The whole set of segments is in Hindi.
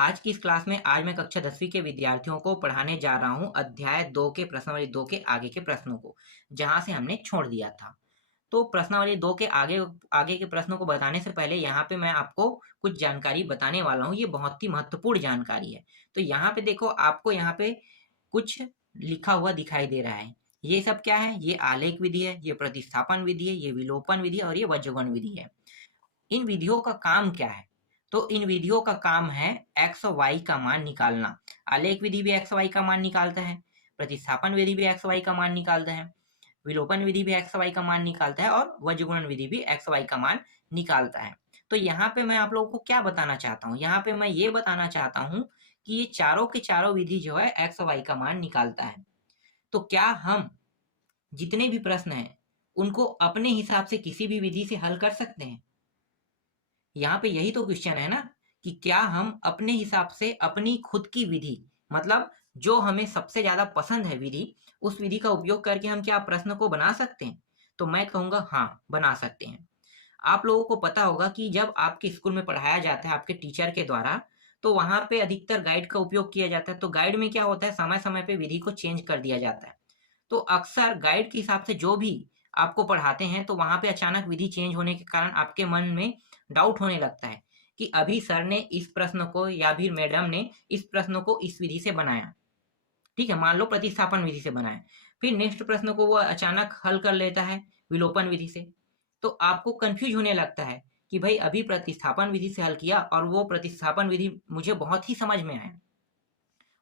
आज की इस क्लास में आज मैं कक्षा 10वीं के विद्यार्थियों को पढ़ाने जा रहा हूँ अध्याय 2 के प्रश्नावली 2 के आगे के प्रश्नों को, जहाँ से हमने छोड़ दिया था। तो प्रश्नावली 2 के आगे आगे के प्रश्नों को बताने से पहले यहाँ पे मैं आपको कुछ जानकारी बताने वाला हूँ। ये बहुत ही महत्वपूर्ण जानकारी है। तो यहाँ पे देखो, आपको यहाँ पे कुछ लिखा हुआ दिखाई दे रहा है। ये सब क्या है? ये आलेख विधि है, ये प्रतिस्थापन विधि है, ये विलोपन विधि है और ये वज्रगुणन विधि है। इन विधियों का काम क्या है? तो इन विधियों का काम है एक्स और वाई का मान निकालना। आलेख विधि भी एक्स वाई का मान निकालता है, प्रतिस्थापन विधि भी एक्स वाई का मान निकालता है, विलोपन विधि भी एक्स वाई का मान निकालता है और वज्रगुणन विधि भी एक्स वाई का मान निकालता है। तो यहाँ पे मैं आप लोगों को क्या बताना चाहता हूँ? यहाँ पे मैं ये बताना चाहता हूँ कि ये चारों के चारों विधि जो है एक्स वाई का मान निकालता है। तो क्या हम जितने भी प्रश्न हैं उनको अपने हिसाब से किसी भी विधि से हल कर सकते हैं? यहाँ पे यही तो क्वेश्चन है ना, कि क्या हम अपने हिसाब से अपनी खुद की विधि, मतलब जो हमें सबसे ज्यादा पसंद है विधि, उस विधि का उपयोग करके हम क्या प्रश्न को बना सकते हैं? तो मैं कहूंगा हाँ, बना सकते हैं। आप लोगों को पता होगा कि जब आपके स्कूल में पढ़ाया जाता है आपके टीचर के द्वारा, तो वहां पे अधिकतर गाइड का उपयोग किया जाता है। तो गाइड में क्या होता है, समय समय पे विधि को चेंज कर दिया जाता है। तो अक्सर गाइड के हिसाब से जो भी आपको पढ़ाते हैं, तो वहां पे अचानक विधि चेंज होने के कारण आपके मन में डाउट होने लगता है कि अभी सर ने इस प्रश्न को या फिर मैडम ने इस प्रश्न को इस विधि से बनाया, ठीक है, मान लो प्रतिस्थापन विधि से बनाया, फिर नेक्स्ट प्रश्न को वो अचानक हल कर लेता है विलोपन विधि से। तो आपको कंफ्यूज होने लगता है कि भाई अभी प्रतिस्थापन विधि से हल किया और वो प्रतिस्थापन विधि मुझे बहुत ही समझ में आया,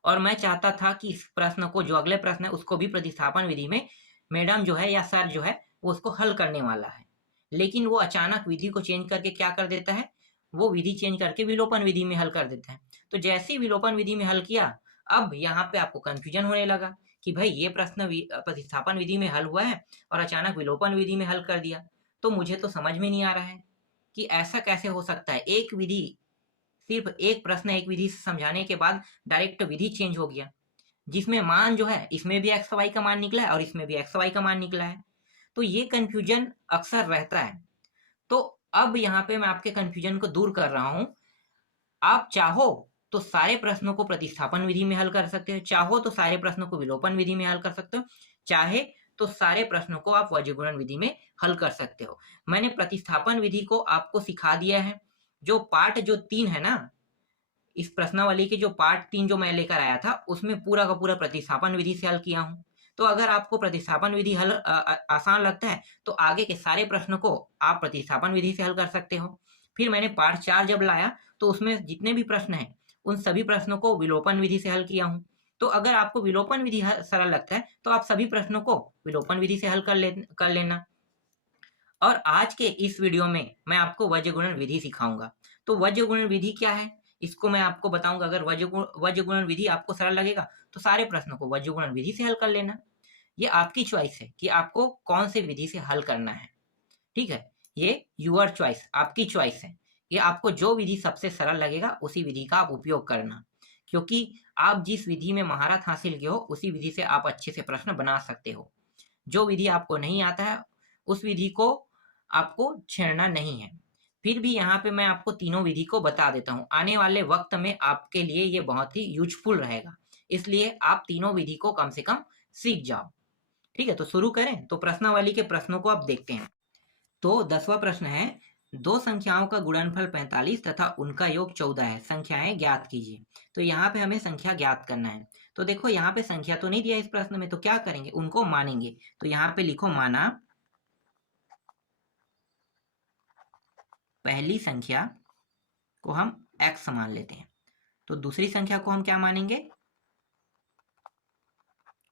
और मैं चाहता था कि इस प्रश्न को, जो अगले प्रश्न है, उसको भी प्रतिस्थापन विधि में मैडम जो है या सर जो है वो उसको हल करने वाला है। लेकिन वो अचानक विधि को चेंज करके क्या कर देता है, वो विधि चेंज करके विलोपन विधि में हल कर देता है। तो जैसे ही विलोपन विधि में हल किया, अब यहाँ पे आपको कंफ्यूजन होने लगा कि भाई ये प्रश्न प्रतिस्थापन विधि में हल हुआ है और अचानक विलोपन विधि में हल कर दिया। तो मुझे तो समझ में नहीं आ रहा है कि ऐसा कैसे हो सकता है। एक विधि, सिर्फ एक प्रश्न एक विधि से समझाने के बाद डायरेक्ट विधि चेंज हो गया, जिसमें मान जो है इसमें भी एक्स वाई का मान निकला है और इसमें भी एक्स वाई का मान निकला है। तो ये कंफ्यूजन अक्सर रहता है। तो अब यहाँ पे मैं आपके कंफ्यूजन को दूर कर रहा हूँ। आप चाहो तो सारे प्रश्नों को प्रतिस्थापन विधि में हल कर सकते हो, चाहो तो सारे प्रश्नों को विलोपन विधि में हल कर सकते हो, चाहे तो सारे प्रश्नों को आप वज्रगुणन विधि में हल कर सकते हो। मैंने प्रतिस्थापन विधि को आपको सिखा दिया है। जो पार्ट जो 3 है ना, इस प्रश्नावली के जो पार्ट 3 जो मैं लेकर आया था, उसमें पूरा का पूरा प्रतिस्थापन विधि से हल किया हूँ। तो अगर आपको प्रतिस्थापन विधि हल आसान लगता है, तो आगे के सारे प्रश्नों को आप प्रतिस्थापन विधि से हल कर सकते हो। फिर मैंने पार्ट 4 जब लाया, तो उसमें जितने भी प्रश्न हैं उन सभी प्रश्नों को विलोपन विधि से हल किया हूँ। तो अगर आपको विलोपन विधि सरल लगता है, तो आप सभी प्रश्नों को विलोपन विधि से हल कर लेना। और आज के इस वीडियो में मैं आपको वज्रगुणन विधि सिखाऊंगा। तो वज्रगुणन विधि क्या है, इसको मैं आपको बताऊंगा। अगर वज्रगुणन विधि आपको सरल लगेगा, तो सारे प्रश्नों को वज्रगुणन विधि से हल कर लेना। ये आपकी चॉइस है कि आपको कौन से विधि से हल करना है, ठीक है। ये यूअर चॉइस, आपकी चॉइस है। ये आपको जो विधि सबसे सरल लगेगा उसी विधि का आप उपयोग करना, क्योंकि आप जिस विधि में महारत हासिल किए हो उसी विधि से आप अच्छे से प्रश्न बना सकते हो। जो विधि आपको नहीं आता है, उस विधि को आपको छेड़ना नहीं है। फिर भी यहाँ पे मैं आपको तीनों विधि को बता देता हूँ। आने वाले वक्त में आपके लिए ये बहुत ही यूजफुल रहेगा, इसलिए आप तीनों विधि को कम से कम सीख जाओ, ठीक है। तो शुरू करें। तो प्रश्नावली के प्रश्नों को आप देखते हैं। तो 10वां प्रश्न है, दो संख्याओं का गुणनफल 45 तथा उनका योग 14 है, संख्याएं ज्ञात कीजिए। तो यहाँ पे हमें संख्या ज्ञात करना है। तो देखो, यहाँ पे संख्या तो नहीं दिया इस प्रश्न में, तो क्या करेंगे, उनको मानेंगे। तो यहाँ पे लिखो माना, पहली संख्या को हम x मान लेते हैं, तो दूसरी संख्या को हम क्या मानेंगे,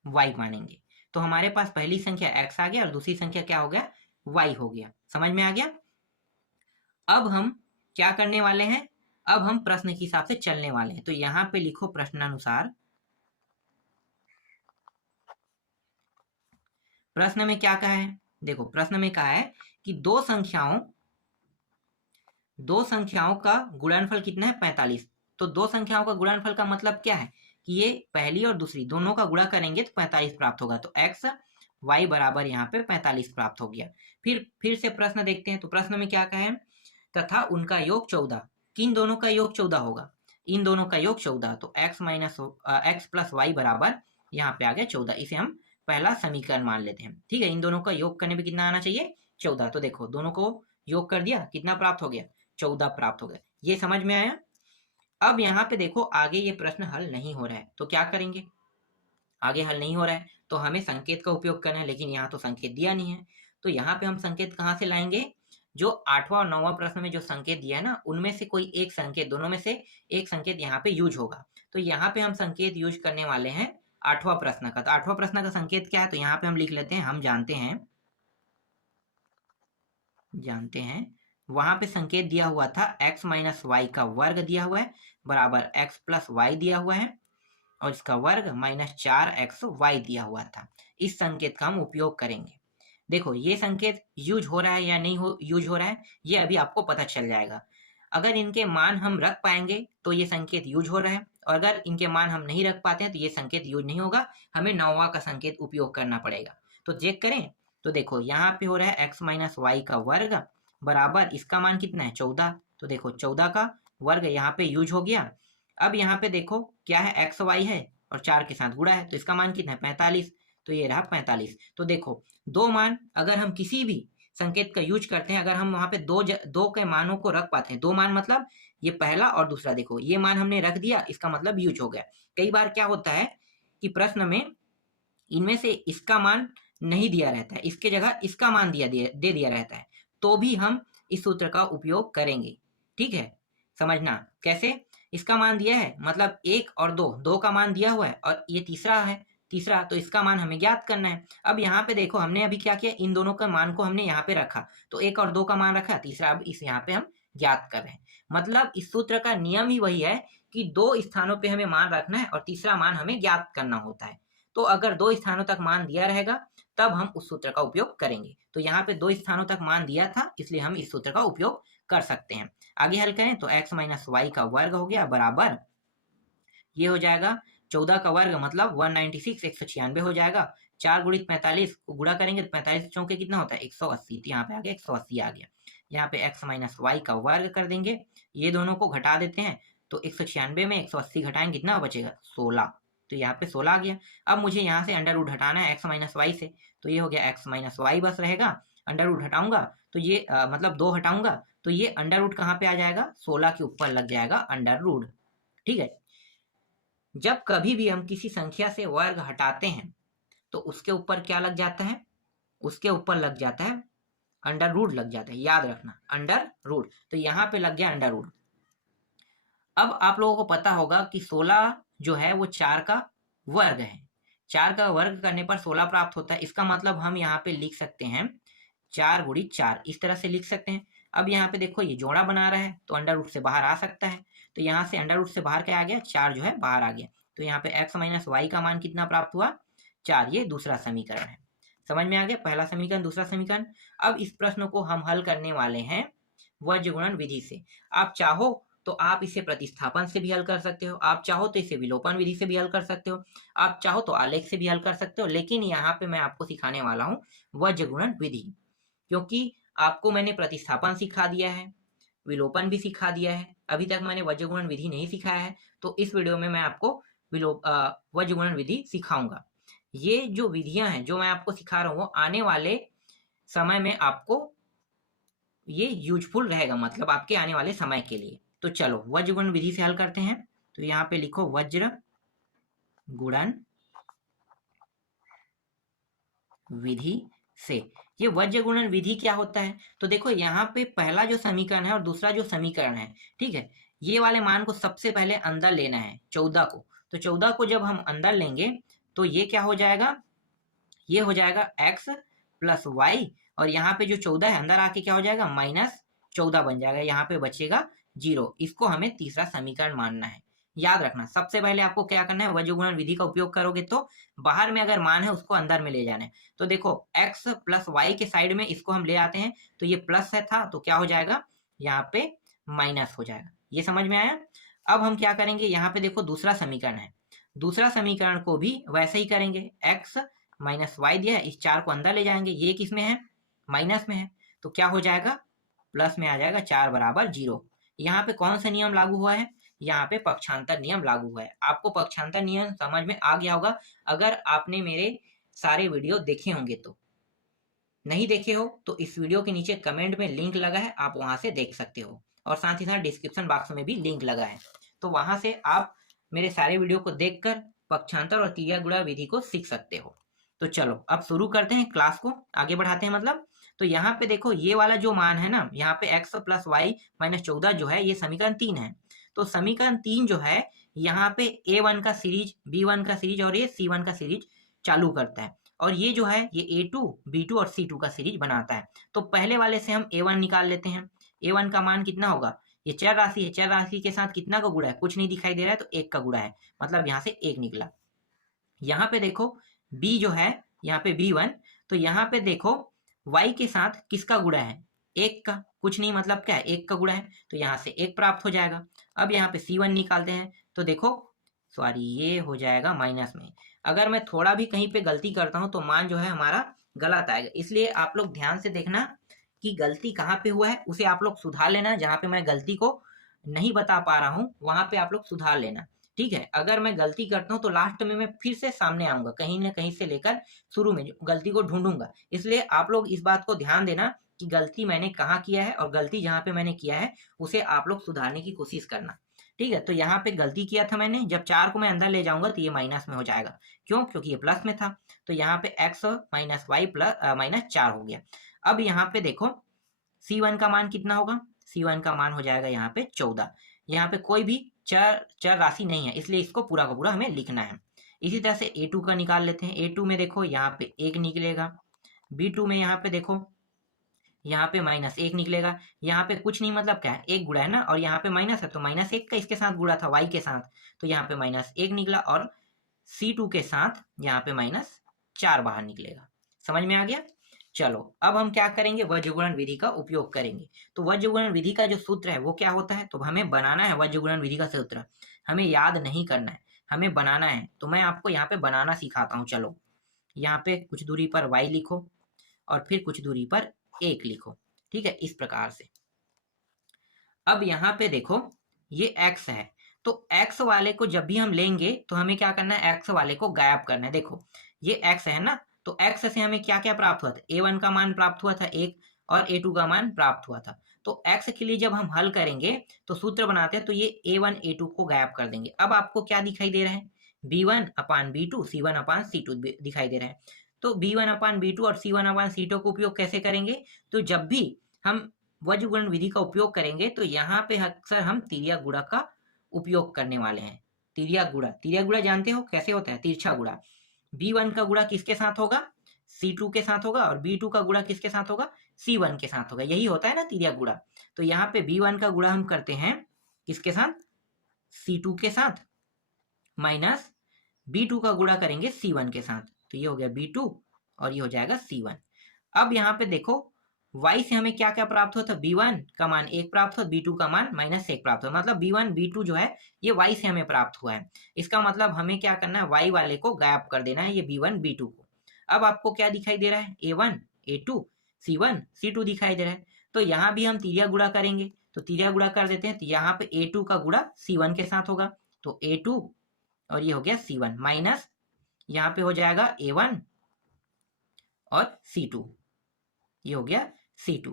y मानेंगे। तो हमारे पास पहली संख्या x आ गया और दूसरी संख्या क्या हो गया, y हो गया। समझ में आ गया। अब हम क्या करने वाले हैं, अब हम प्रश्न के हिसाब से चलने वाले हैं। तो यहाँ पे लिखो प्रश्नानुसार। प्रश्न में क्या कहा है, देखो प्रश्न में कहा है कि दो संख्याओं का गुणनफल कितना है, 45। तो दो संख्याओं का गुणनफल का मतलब क्या है कि ये पहली और दूसरी दोनों का गुणा करेंगे तो 45 प्राप्त होगा। तो x y बराबर यहाँ पे 45 प्राप्त हो गया। फिर से प्रश्न देखते हैं। तो प्रश्न में क्या कहा है, तथा उनका योग 14। किन दोनों का योग 14 होगा, इन दोनों का योग 14, तो x प्लस वाई बराबर यहाँ पे आ गया 14। इसे हम पहला समीकरण मान लेते हैं। ठीक है, इन दोनों का योग करने पे कितना आना चाहिए? 14। तो देखो दोनों को योग कर दिया, कितना प्राप्त हो गया? 14 प्राप्त हो गया। ये समझ में आया? अब यहाँ पे देखो आगे ये प्रश्न हल नहीं हो रहा है, तो क्या करेंगे? आगे हल नहीं हो रहा है तो हमें संकेत का उपयोग करना है, लेकिन यहाँ तो संकेत दिया नहीं है। तो यहाँ पे हम संकेत कहाँ से लाएंगे? जो 8वां और 9वां प्रश्न में जो संकेत दिया है ना, उनमें से कोई एक संकेत, दोनों में से एक संकेत यहाँ पे यूज होगा। तो यहाँ पे हम संकेत यूज करने वाले हैं 8वां प्रश्न का। तो 8वां प्रश्न का संकेत क्या है? तो यहाँ पे हम लिख लेते हैं, हम जानते हैं वहां पे संकेत दिया हुआ था x माइनस वाई का वर्ग दिया हुआ है बराबर x प्लस वाई दिया हुआ है, और इसका वर्ग माइनस 4x वाई दिया हुआ था। इस संकेत का हम उपयोग करेंगे। देखो ये संकेत यूज हो रहा है या नहीं यूज हो रहा है, ये अभी आपको पता चल जाएगा। अगर इनके मान हम रख पाएंगे तो ये संकेत यूज हो रहा है, और अगर इनके मान हम नहीं रख पाते हैं तो ये संकेत यूज नहीं होगा, हमें 9वां का संकेत उपयोग करना पड़ेगा। तो चेक करें, तो देखो यहाँ पे हो रहा है x माइनस वाई का वर्ग बराबर इसका मान कितना है? 14। तो देखो 14 का वर्ग यहाँ पे यूज हो गया। अब यहाँ पे देखो क्या है, एक्स वाई है और 4 के साथ गुणा है, तो इसका मान कितना है? 45। तो ये रहा 45। तो देखो दो मान अगर हम किसी भी संकेत का यूज करते हैं, अगर हम वहां पे दो के मानों को रख पाते हैं, दो मान मतलब ये पहला और दूसरा, देखो ये मान हमने रख दिया, इसका मतलब यूज हो गया। कई बार क्या होता है कि प्रश्न में इनमें से इसका मान नहीं दिया रहता है, इसके जगह इसका मान दे दिया रहता है, तो भी हम इस सूत्र का उपयोग करेंगे। ठीक है, समझना कैसे? इसका मान दिया है मतलब 1 और 2, 2 का मान दिया हुआ है, और ये तीसरा है, तीसरा, तो इसका मान हमें ज्ञात करना है। अब यहाँ पे देखो हमने अभी क्या किया, इन दोनों का मान को हमने यहाँ पे रखा, तो 1 और 2 का मान रखा, तीसरा अब इस यहाँ पे हम ज्ञात कर रहे हैं। मतलब इस सूत्र का नियम ही वही है कि 2 स्थानों पे हमें मान रखना है और तीसरा मान हमें ज्ञात करना होता है। तो अगर 2 स्थानों तक मान दिया रहेगा तब हम उस सूत्र का उपयोग करेंगे। तो यहाँ पे 2 स्थानों तक मान दिया था, इसलिए हम इस सूत्र का उपयोग कर सकते हैं। आगे हल करें तो x माइनस वाई का वर्ग हो गया बराबर, ये हो जाएगा 14 का वर्ग मतलब 196, 196 हो जाएगा। 4 गुणित 45 को गुणा करेंगे तो 45 चौके कितना होता है? 180। तो यहाँ पे आ गया 180 आ गया। यहाँ पे x माइनस वाई का वर्ग कर देंगे, ये दोनों को घटा देते हैं, तो 196 में 180 घटाएंगे कितना बचेगा? 16। तो यहाँ पे 16 आ गया। अब मुझे यहाँ से अंडर रूट हटाना है x माइनस वाई से, तो ये हो गया x माइनस वाई बस रहेगा। अंडर रूट हटाऊंगा तो ये मतलब 2 हटाऊंगा तो ये अंडर रूट कहाँ पे आ जाएगा? 16 के ऊपर लग जाएगा अंडर रूट। ठीक है, जब कभी भी हम किसी संख्या से वर्ग हटाते हैं तो उसके ऊपर क्या लग जाता है? उसके ऊपर लग जाता है अंडर रूट लग जाता है, याद रखना अंडर रूट। तो यहाँ पे लग गया अंडर रूट। अब आप लोगों को पता होगा कि 16 जो है वो 4 का वर्ग है, 4 का वर्ग करने पर 16 प्राप्त होता है। इसका मतलब हम यहाँ पे लिख सकते हैं 4 गुणित 4, इस तरह से लिख सकते हैं। अब यहाँ पे देखो ये जोड़ा बना रहा है तो अंडर रूट से बाहर आ सकता है, तो यहाँ से अंडर रूट से बाहर क्या आ गया? 4 जो है बाहर आ गया। तो यहाँ पे x माइनस वाई का मान कितना प्राप्त हुआ? 4। ये दूसरा समीकरण है। समझ में आ गया? पहला समीकरण, दूसरा समीकरण। अब इस प्रश्न को हम हल करने वाले हैं वज्र गुणन विधि से। आप चाहो तो आप इसे प्रतिस्थापन से भी हल कर सकते हो, आप चाहो तो इसे विलोपन विधि से भी हल कर सकते हो, आप चाहो तो आलेख से भी हल कर सकते हो, लेकिन यहाँ पे मैं आपको सिखाने वाला हूँ वज्र गुणन विधि, क्योंकि आपको मैंने प्रतिस्थापन सिखा दिया है, विलोपन भी सिखा दिया है, अभी तक मैंने वज्र गुणन विधि नहीं सिखाया है। तो इस वीडियो में मैं आपको वज्र गुणन विधि सिखाऊंगा। ये जो विधियां हैं जो मैं आपको सिखा रहा हूँ आने वाले समय में आपको ये यूजफुल रहेगा, मतलब आपके आने वाले समय के लिए। तो चलो वज्र गुणन विधि से हल करते हैं। तो यहाँ पे लिखो वज्र गुणन विधि से। ये वज्र गुणन विधि क्या होता है? तो देखो यहाँ पे पहला जो समीकरण है और दूसरा जो समीकरण है, ठीक है, ये वाले मान को सबसे पहले अंदर लेना है 14 को। तो 14 को जब हम अंदर लेंगे तो ये क्या हो जाएगा? ये हो जाएगा x प्लस वाई, और यहाँ पे जो 14 है अंदर आके क्या हो जाएगा? माइनस 14 बन जाएगा, यहाँ पे बचेगा 0। इसको हमें तीसरा समीकरण मानना है। याद रखना सबसे पहले आपको क्या करना है, वज्र गुणन विधि का उपयोग करोगे तो बाहर में अगर मान है उसको अंदर में ले जाना है। तो देखो x प्लस वाई के साइड में इसको हम ले आते हैं, तो ये प्लस है था तो क्या हो जाएगा? यहाँ पे माइनस हो जाएगा। ये समझ में आया? अब हम क्या करेंगे, यहाँ पे देखो दूसरा समीकरण है, दूसरा समीकरण को भी वैसे ही करेंगे। x माइनस वाई दिया है, इस 4 को अंदर ले जाएंगे, ये किस में है? माइनस में है, तो क्या हो जाएगा? प्लस में आ जाएगा, 4 बराबर 0। यहाँ पे कौन सा नियम लागू हुआ है? यहाँ पे पक्षांतर नियम लागू है। आपको पक्षांतर नियम समझ में आ गया होगा अगर आपने मेरे सारे वीडियो देखे होंगे तो। नहीं देखे हो तो इस वीडियो के नीचे कमेंट में लिंक लगा है, आप वहां से देख सकते हो, और साथ ही साथ डिस्क्रिप्शन बॉक्स में भी लिंक लगा है, तो वहां से आप मेरे सारे वीडियो को देखकर पक्षांतर और क्रिया गुणा विधि को सीख सकते हो। तो चलो अब शुरू करते हैं, क्लास को आगे बढ़ाते हैं मतलब। तो यहाँ पे देखो ये वाला जो मान है ना, यहाँ पे x प्लस वाई माइनस 14 जो है ये समीकरण 3 है। तो समीकरण 3 जो है यहाँ पे a1 का सीरीज, b1 का सीरीज और ये c1 का सीरीज चालू करता है, और ये जो है ये a2, b2 और c2 का सीरीज बनाता है। तो पहले वाले से हम a1 निकाल लेते हैं। a1 का मान कितना होगा, ये चर राशि है, चर राशि के साथ कितना का गुणा है, कुछ नहीं दिखाई दे रहा है, तो 1 का गुणा है, मतलब यहाँ से 1 निकला। यहाँ पे देखो b जो है यहाँ पे b1, तो यहाँ पे देखो y के साथ किसका गुणा है, 1 का, कुछ नहीं मतलब क्या है 1 का गुणा है, तो यहाँ से 1 प्राप्त हो जाएगा। अब यहाँ पे c1 निकालते हैं, तो देखो सॉरी ये हो जाएगा माइनस में। अगर मैं थोड़ा भी कहीं पे गलती करता हूँ तो मान जो है हमारा गलत आएगा, इसलिए आप लोग ध्यान से देखना कि गलती कहाँ पे हुआ है, उसे आप लोग सुधार लेना। जहाँ पे मैं गलती को नहीं बता पा रहा हूँ वहां पे आप लोग सुधार लेना, ठीक है। अगर मैं गलती करता हूँ तो लास्ट में मैं फिर से सामने आऊंगा, कहीं ना कहीं से लेकर शुरू में गलती को ढूंढूंगा, इसलिए आप लोग इस बात को ध्यान देना कि गलती मैंने कहाँ किया है, और गलती जहाँ पे मैंने किया है उसे आप लोग सुधारने की कोशिश करना, ठीक है। तो यहाँ पे गलती किया था मैंने, जब 4 को मैं अंदर ले जाऊंगा तो ये माइनस में हो जाएगा, क्यों, क्योंकि ये प्लस में था। तो यहाँ पे x minus Y plus minus 4 हो गया। अब यहाँ पे देखो c1 का मान कितना होगा, c1 का मान हो जाएगा यहाँ पे 14। यहाँ पे कोई भी चर राशि नहीं है, इसलिए इसको पूरा का पूरा हमें लिखना है। इसी तरह से a2 का निकाल लेते हैं। a2 में देखो यहाँ पे 1 निकलेगा, b2 में यहाँ पे देखो यहाँ पे -1 निकलेगा। यहाँ पे कुछ नहीं मतलब क्या है, 1 गुणा है ना, और यहाँ पे माइनस है तो -1 का इसके साथ गुणा था y के साथ, तो यहाँ पे -1 निकला, और c2 के साथ यहाँ पे -4 बाहर निकलेगा। समझ में आ गया। चलो अब हम क्या करेंगे, वज्र गुणन विधि का उपयोग करेंगे। तो वज्र गुणन विधि का जो सूत्र है वो क्या होता है, तो हमें बनाना है वज्र गुणन विधि का सूत्र, हमें याद नहीं करना है, हमें बनाना है। तो मैं आपको यहाँ पे बनाना सिखाता हूँ। चलो यहाँ पे कुछ दूरी पर y लिखो और फिर कुछ दूरी पर 1 लिखो, ठीक है, इस प्रकार से। अब यहाँ पे देखो ये x है, तो x वाले को जब भी हम लेंगे तो हमें क्या करना है, x वाले को गायब करना है। देखो ये x है ना, तो x से हमें क्या क्या प्राप्त हुआ था, a1 का मान प्राप्त हुआ था 1, और a2 का मान प्राप्त हुआ था। तो x के लिए जब हम हल करेंगे तो सूत्र बनाते हैं, तो ये a1 a2 को गायब कर देंगे। अब आपको क्या दिखाई दे रहा है, b1 अपान b2 c1 अपान c2 दिखाई दे रहा है। तो b1 अपान b2 और c1 अपान c2 का उपयोग कैसे करेंगे, तो जब भी हम वज्र गुणन विधि का उपयोग करेंगे तो यहाँ पे अक्सर हम तिर्या गुणा का उपयोग करने वाले हैं। तिर्या गुणा जानते हो कैसे होता है, तिरछा गुणा। b1 का गुणा किसके साथ होगा, c2 के साथ होगा, और b2 का गुणा किसके साथ होगा, c1 के साथ होगा। यही होता है ना तिर्या गुणा। तो यहाँ पे b1 का गुणा हम करते हैं किसके साथ, c2 के साथ, माइनस b2 का गुणा करेंगे c1 के साथ, तो ये हो गया b2 और ये हो जाएगा c1। अब यहाँ पे देखो y से हमें क्या क्या प्राप्त हुआ था, b1 का मान 1 प्राप्त हुआ, b2 का मान -1 प्राप्त हुआ, मतलब b1 b2 जो है ये y से हमें प्राप्त हुआ है। इसका मतलब हमें क्या करना है, y वाले को गायब कर देना है, ये b1 b2 को। अब आपको क्या दिखाई दे रहा है, a1 a2 c1 c2 दिखाई दे रहा है। तो यहाँ भी हम तिर्या गुणा करेंगे, तो तिर्या गुणा कर देते हैं, तो यहाँ पे a2 का गुणा c1 के साथ होगा, तो a2 और ये हो गया c1, माइनस यहाँ पे हो जाएगा a1 और c2, ये हो गया c2।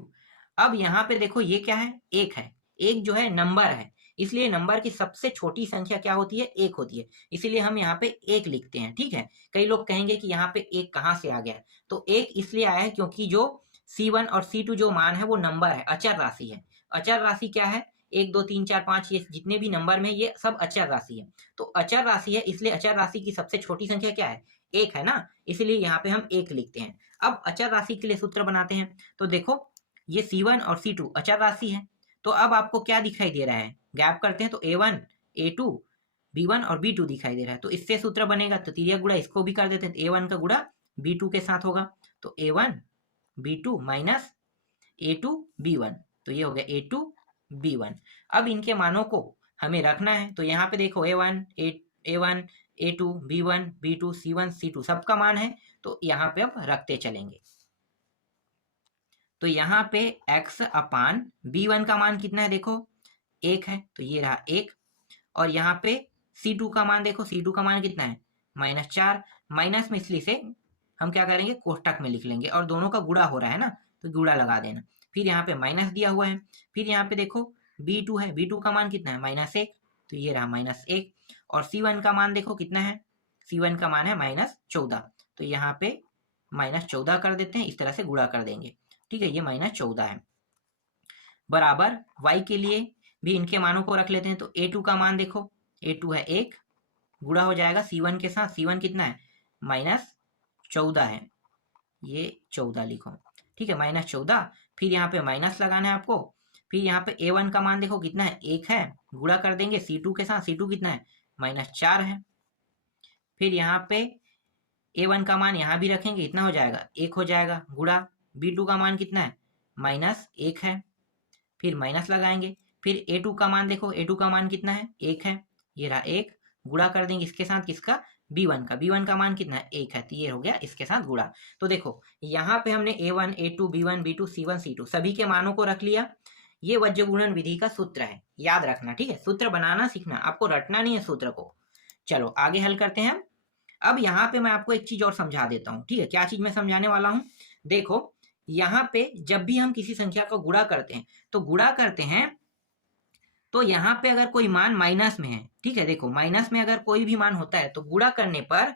अब यहाँ पे देखो ये क्या है, एक है, एक जो है नंबर है, इसलिए नंबर की सबसे छोटी संख्या क्या होती है, एक होती है, इसीलिए हम यहाँ पे एक लिखते हैं, ठीक है। कई लोग कहेंगे कि यहाँ पे एक कहाँ से आ गया, तो एक इसलिए आया है क्योंकि जो c1 और c2 जो मान है वो नंबर है, अचर राशि है। अचर राशि क्या है, 1 2 3 4 5 ये जितने भी नंबर में ये सब अचर राशि है। तो अचर राशि है, इसलिए अचर राशि की सबसे छोटी संख्या क्या है, एक है ना, इसलिए यहाँ पे हम एक लिखते हैं। अब अचर राशि के लिए सूत्र बनाते हैं, तो देखो ये c1 और c2 अचर राशि है, तो अब आपको क्या दिखाई दे रहा है, गैप करते हैं तो a1 a2 b1 और b2 दिखाई दे रहा है, तो इससे सूत्र बनेगा, तो तिर्यक गुणा इसको भी कर देते हैं, a1 का गुणा b2 के साथ होगा, तो a1 b2 minus a2 b1, तो ये हो गया a2 b1। अब इनके मानों को हमें रखना है, तो यहाँ पे देखो a1 a2 b1 b2 c1 c2 सबका मान है, तो यहाँ पे अब रखते चलेंगे। तो यहाँ पे x अपान b1 का मान कितना है, देखो 1 है, तो ये रहा 1, और यहाँ पे C2 का मान देखो, C2 का मान कितना है -4, माइनस में इसलिए से हम क्या करेंगे कोष्टक में लिख लेंगे, और दोनों का गुणा हो रहा है ना तो गुणा लगा देना। फिर यहाँ पे माइनस दिया हुआ है, फिर यहाँ पे देखो B2 है, B2 का मान कितना है -1, तो ये रहा -1, और C1 का मान देखो कितना है, C1 का मान है -14, तो यहाँ पे -14 कर देते हैं, इस तरह से गुणा कर देंगे। ठीक है, ये -14 है, बराबर y के लिए भी इनके मानों को रख लेते हैं। तो A2 का मान देखो, A2 है 1, गुणा हो जाएगा C1 के साथ, C1 कितना है -14 है, ये 14 लिखो। ठीक है, -14, फिर यहाँ पे माइनस लगाना है आपको। फिर यहाँ पे A1 का मान देखो कितना है 1 है, गुणा कर देंगे C2 के साथ, C2 कितना है -4 है। फिर यहाँ पे A1 का मान यहाँ भी रखेंगे, इतना हो जाएगा 1 हो जाएगा, गुणा B2 का मान कितना है -1 है, फिर माइनस लगाएंगे। फिर A2 का मान देखो, A2 का मान कितना है 1 है, ये रहा 1, गुणा कर देंगे इसके साथ किसका B1 का, B1 का मान कितना है 1 है, तो ये हो गया इसके साथ गुणा। तो देखो यहाँ पे हमने A1 A2 B1 B2 C1 C2 सभी के मानों को रख लिया। ये वज्र गुणन विधि का सूत्र है, याद रखना। ठीक है, सूत्र बनाना सीखना, आपको रटना नहीं है सूत्र को। चलो आगे हल करते हैं। अब यहाँ पे मैं आपको एक चीज और समझा देता हूँ। ठीक है, क्या चीज मैं समझाने वाला हूँ, देखो यहाँ पे जब भी हम किसी संख्या को गुणा करते हैं तो गुणा करते हैं तो यहाँ पे अगर कोई मान माइनस में है, ठीक है, देखो माइनस में अगर कोई भी मान होता है तो गुणा करने पर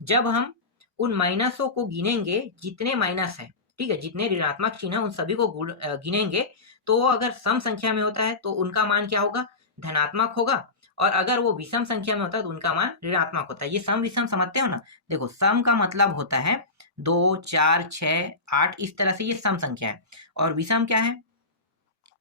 जब हम उन माइनसों को गिनेंगे, जितने माइनस है, ठीक है, जितने ऋणात्मक चिन्ह है उन सभी को गिनेंगे, तो अगर सम संख्या में होता है तो उनका मान क्या होगा धनात्मक होगा, और अगर वो विषम संख्या में होता है तो उनका मान ऋणात्मक होता है। ये सम विषम समझते हो ना, देखो सम का मतलब होता है 2 4 6 8, इस तरह से ये सम संख्या है, और विषम क्या है,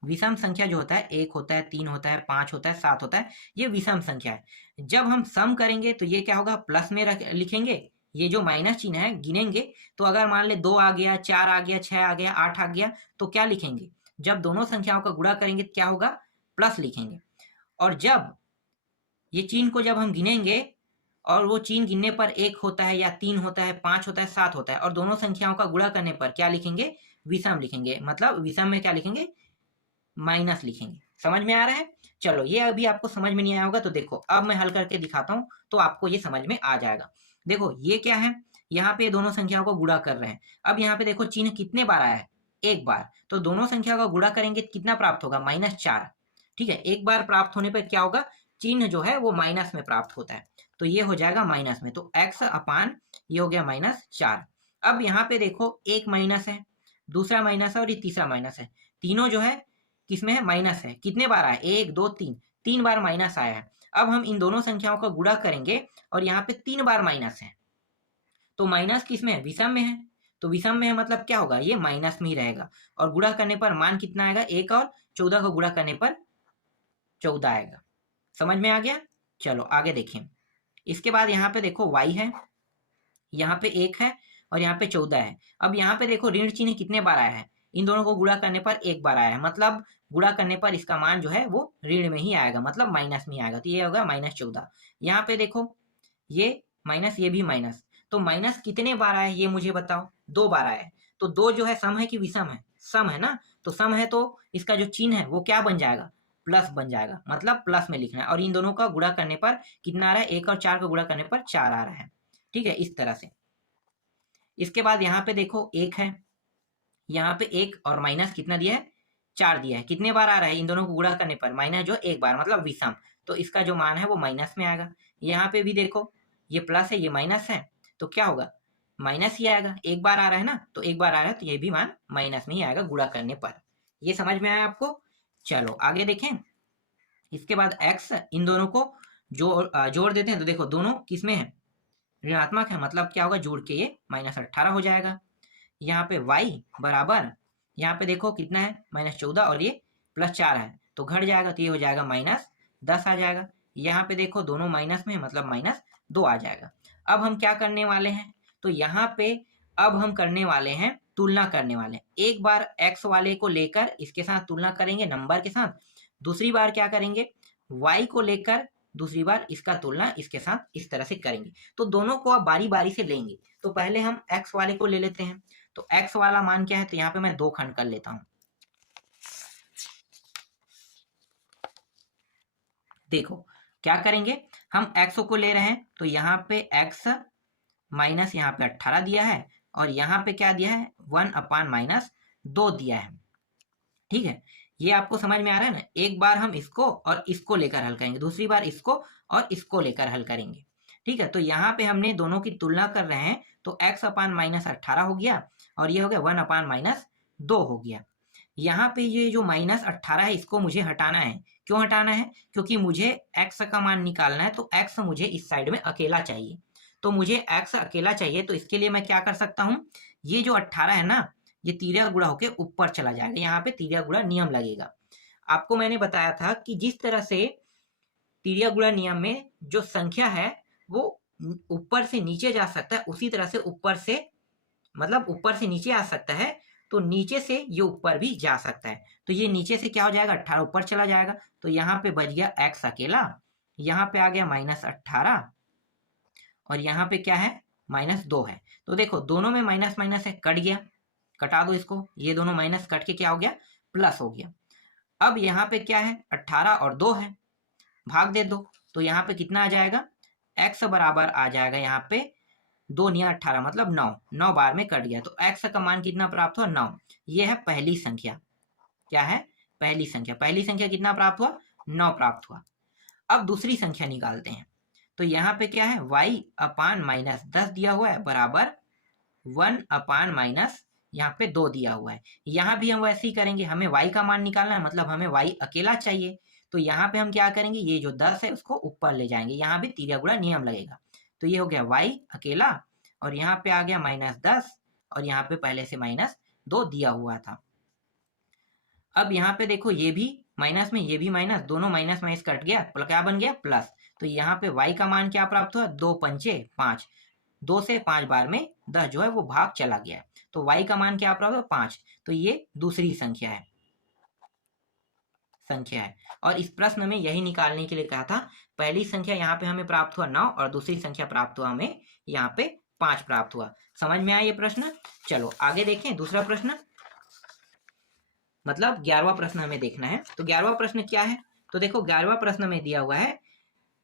विषम संख्या जो होता है 1 होता है, 3 होता है, 5 होता है, 7 होता है, ये विषम संख्या है। जब हम सम करेंगे तो ये क्या होगा प्लस में लिखेंगे, ये जो माइनस चिन्ह है गिनेंगे, तो अगर मान ले 2 आ गया, 4 आ गया, 6 आ गया, 8 आ गया, तो क्या लिखेंगे, जब दोनों संख्याओं का गुणा करेंगे क्या होगा प्लस लिखेंगे। और जब ये चिन्ह को जब हम गिनेंगे और वो चिन्ह गिनने पर 1 होता है या 3 होता है, 5 होता है, 7 होता है, और दोनों संख्याओं का गुणा करने पर क्या लिखेंगे विषम लिखेंगे, मतलब विषम में क्या लिखेंगे माइनस लिखेंगे। समझ में आ रहा है? चलो ये अभी आपको समझ में नहीं आया होगा तो देखो अब मैं हल करके दिखाता हूँ तो आपको ये समझ में आ जाएगा। देखो ये क्या है, यहाँ पे दोनों संख्याओं को गुणा कर रहे हैं। अब यहाँ पे देखो चिन्ह कितने बार आया है, एक बार, तो दोनों संख्याओं का गुणा करेंगे कितना प्राप्त होगा -4। ठीक है, एक बार प्राप्त होने पर क्या होगा चिन्ह जो है वो माइनस में प्राप्त होता है, तो ये हो जाएगा माइनस में, तो x अपान ये हो गया -4। अब यहाँ पे देखो एक माइनस है, दूसरा माइनस है और ये तीसरा माइनस है, तीनों जो है किसमें है माइनस है। कितने बार आया 1 2 3, 3 बार माइनस आया है। अब हम इन दोनों संख्याओं का गुणा करेंगे और यहाँ पे 3 बार माइनस है, तो माइनस किसमें है विषम में है, तो विषम में है मतलब क्या होगा ये माइनस में ही रहेगा, और गुणा करने पर मान कितना आएगा 1 और 14 को गुणा करने पर 14 आएगा। समझ में आ गया? चलो आगे देखें। इसके बाद यहाँ पे देखो y है, यहाँ पे 1 है और यहाँ पे 14 है। अब यहाँ पे देखो ऋण चिन्ह कितने बार आया है, इन दोनों को गुणा करने पर 1 बार आया है, मतलब गुणा करने पर इसका मान जो है वो ऋण में ही आएगा, मतलब माइनस में ही आएगा, तो ये होगा -14। यहाँ पे देखो ये माइनस, ये भी माइनस, तो माइनस कितने बार आया है ये मुझे बताओ, 2 बार आया है। तो 2 जो है सम है कि विषम है, सम है ना, तो सम है तो इसका जो चिन्ह है वो क्या बन जाएगा प्लस बन जाएगा, मतलब प्लस में लिखना है, और इन दोनों का गुणा करने पर कितना आ रहा है 1 और 4 का गुणा करने पर 4 आ रहा है। ठीक है, इस तरह से। इसके बाद यहाँ पे देखो 1 है, यहाँ पे 1 और माइनस कितना दिया है 4 दिया है, कितने बार आ रहा है इन दोनों को गुणा करने पर माइनस जो 1 बार, मतलब विषम, तो इसका जो मान है वो माइनस में आएगा। यहाँ पे भी देखो ये प्लस है ये माइनस है, तो क्या होगा माइनस ही आएगा, 1 बार आ रहा है ना, तो 1 बार आ रहा है तो ये भी मान माइनस में ही आएगा गुणा करने पर। ये समझ में आया आपको? चलो आगे देखें। इसके बाद x, इन दोनों को जोड़ देते हैं, तो देखो दोनों किसमें है ऋणात्मक है, मतलब क्या होगा जोड़ के ये -18 हो जाएगा। यहाँ पे y बराबर, यहाँ पे देखो कितना है -14 और ये +4 है, तो घट जाएगा, तो ये हो जाएगा -10 आ जाएगा। यहाँ पे देखो दोनों माइनस में मतलब -2 आ जाएगा। अब हम क्या करने वाले हैं, तो यहाँ पे अब हम करने वाले हैं तुलना करने वाले हैं। एक बार x वाले को लेकर इसके साथ तुलना करेंगे नंबर के साथ, दूसरी बार क्या करेंगे y को लेकर दूसरी बार इसका तुलना इसके साथ इस तरह से करेंगे। तो दोनों को आप बारी बारी से लेंगे, तो पहले हम x वाले को ले लेते हैं। तो x वाला मान क्या है, तो यहाँ पे मैं 2 खंड कर लेता हूं। देखो क्या करेंगे, हम x को ले रहे हैं तो यहाँ पे x माइनस यहाँ पे 18 दिया है और यहाँ पे क्या दिया है 1/-2 दिया है। ठीक है, ये आपको समझ में आ रहा है ना। एक बार हम इसको और इसको लेकर हल करेंगे, दूसरी बार इसको और इसको लेकर हल करेंगे। ठीक है, तो यहाँ पे हमने दोनों की तुलना कर रहे हैं तो x/-18 हो गया और ये हो गया 1/-2 हो गया। यहाँ पे ये जो -18 है इसको मुझे हटाना है। क्यों हटाना है, क्योंकि मुझे x का मान निकालना है तो x मुझे इस साइड में अकेला चाहिए। तो मुझे x अकेला चाहिए तो इसके लिए मैं क्या कर सकता हूँ, ये जो 18 है ना ये तिर्या गुणा होके ऊपर चला जाएगा, यहाँ पे तिर्या गुणा नियम लगेगा। आपको मैंने बताया था कि जिस तरह से तिर्या गुणा नियम में जो संख्या है वो ऊपर से नीचे जा सकता है, उसी तरह से ऊपर से मतलब ऊपर से नीचे आ सकता है तो नीचे से ये ऊपर भी जा सकता है। तो ये नीचे से क्या हो जाएगा 18 ऊपर चला जाएगा तो यहाँ पे बच गया x अकेला, यहाँ पे आ गया -18 और यहाँ पे क्या है -2 है। तो देखो दोनों में माइनस माइनस है, कट गया, कटा दो इसको, ये दोनों माइनस कट के क्या हो गया प्लस हो गया। अब यहाँ पे क्या है 18 और 2 है, भाग दे दो तो यहाँ पे कितना आ जाएगा x बराबर आ जाएगा यहाँ पे 2 × 18 मतलब 9, 9 बार में कट गया तो x का मान कितना प्राप्त हुआ 9। ये है पहली संख्या, क्या है पहली संख्या, पहली संख्या कितना प्राप्त हुआ 9 प्राप्त हुआ। अब दूसरी संख्या निकालते हैं तो यहाँ पे क्या है y/-10 दिया हुआ है बराबर 1/- यहाँ पे 2 दिया हुआ है। यहाँ भी हम वैसे ही करेंगे, हमें y का मान निकालना है मतलब हमें y अकेला चाहिए तो यहाँ पे हम क्या करेंगे, ये जो 10 है उसको ऊपर ले जाएंगे, यहाँ भी तिर्या गुणा नियम लगेगा। तो ये हो गया y अकेला और यहाँ पे आ गया -10 और यहाँ पे पहले से -2 दिया हुआ था। अब यहाँ पे देखो ये भी माइनस में ये भी माइनस, दोनों माइनस माइनस कट गया, क्या बन गया प्लस। तो यहाँ पे y का मान क्या प्राप्त हुआ 2 × 5 = 5, 2 से 5 बार में 10 जो है वो भाग चला गया तो y का मान क्या प्राप्त हुआ 5। तो ये दूसरी संख्या है और इस प्रश्न में यही निकालने के लिए कहा था। पहली संख्या यहाँ पे हमें प्राप्त हुआ 9 और दूसरी संख्या प्राप्त हुआ हमें यहाँ पे 5 प्राप्त हुआ। समझ में आया ये प्रश्न। चलो आगे देखें दूसरा प्रश्न, मतलब 11वां प्रश्न हमें देखना है। तो 11वां प्रश्न क्या है, तो देखो 11वां प्रश्न में दिया हुआ है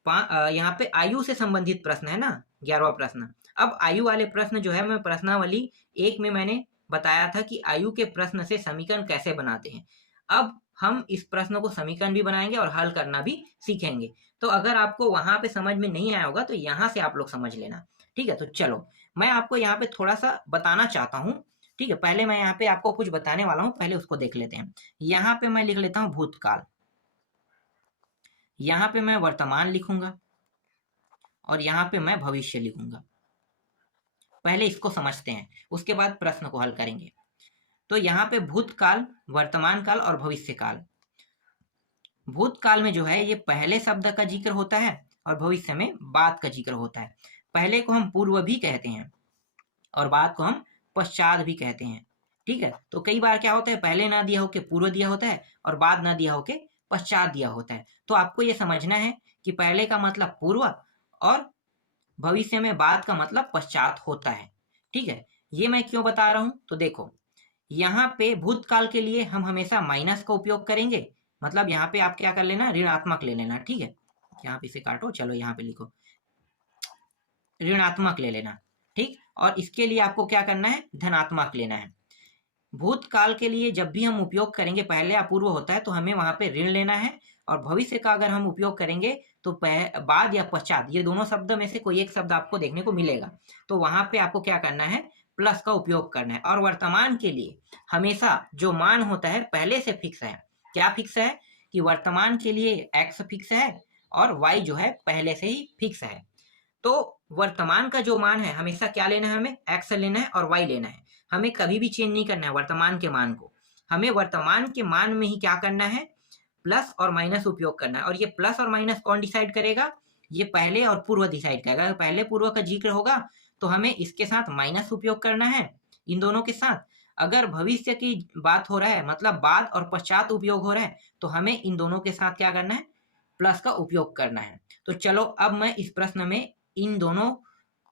यहाँ पे आयु से संबंधित प्रश्न है ना 11वां प्रश्न। अब आयु वाले प्रश्न जो है मैं प्रश्नावली 1 में मैंने बताया था कि आयु के प्रश्न से समीकरण कैसे बनाते हैं। अब हम इस प्रश्न को समीकरण भी बनाएंगे और हल करना भी सीखेंगे। तो अगर आपको वहां पे समझ में नहीं आया होगा तो यहाँ से आप लोग समझ लेना। ठीक है, तो चलो मैं आपको यहाँ पे थोड़ा सा बताना चाहता हूँ। ठीक है, पहले मैं यहाँ पे आपको कुछ बताने वाला हूँ, पहले उसको देख लेते हैं। यहाँ पे मैं लिख लेता हूँ भूतकाल, यहाँ पे मैं वर्तमान लिखूंगा और यहाँ पे मैं भविष्य लिखूंगा। पहले इसको समझते हैं उसके बाद प्रश्न को हल करेंगे। तो यहाँ पे भूतकाल, वर्तमान काल और भविष्य काल। भूतकाल में जो है ये पहले शब्द का जिक्र होता है और भविष्य में बाद का जिक्र होता है। पहले को हम पूर्व भी कहते हैं और बाद को हम पश्चात भी कहते हैं। ठीक है, तो कई बार क्या होता है पहले ना दिया होके पूर्व दिया होता है और बाद ना दिया होके पश्चात दिया होता है। तो आपको ये समझना है कि पहले का मतलब पूर्व और भविष्य में बाद का मतलब पश्चात होता है। ठीक है, ये मैं क्यों बता रहा हूं, तो देखो यहाँ पे भूतकाल के लिए हम हमेशा माइनस का उपयोग करेंगे, मतलब यहाँ पे आप क्या कर लेना ऋणात्मक ले लेना। ठीक है, यहाँ पे इसे काटो, चलो यहाँ पे लिखो ऋणात्मक ले लेना। ठीक, और इसके लिए आपको क्या करना है धनात्मक लेना है। भूतकाल के लिए जब भी हम उपयोग करेंगे पहले अपूर्व होता है तो हमें वहां पे ऋण लेना है, और भविष्य का अगर हम उपयोग करेंगे तो बाद या पश्चात, ये दोनों शब्द में से कोई एक शब्द आपको देखने को मिलेगा, तो वहां पे आपको क्या करना है प्लस का उपयोग करना है। और वर्तमान के लिए हमेशा जो मान होता है पहले से फिक्स है। क्या फिक्स है कि वर्तमान के लिए x फिक्स है और y जो है पहले से ही फिक्स है। तो वर्तमान का जो मान है हमेशा क्या लेना है, हमें x लेना है और y लेना है। हमें कभी भी चेंज नहीं करना है वर्तमान के मान को, हमें वर्तमान के मान में ही क्या करना है प्लस और माइनस उपयोग करना है। और ये प्लस और माइनस कौन डिसाइड करेगा, ये पहले और पूर्व डिसाइड करेगा। अगर पहले पूर्व का जिक्र होगा तो हमें इसके साथ माइनस उपयोग करना है इन दोनों के साथ। अगर भविष्य की बात हो रहा है मतलब बाद और पश्चात उपयोग हो रहा है तो हमें इन दोनों के साथ क्या करना है प्लस का उपयोग करना है। तो चलो अब मैं इस प्रश्न में इन दोनों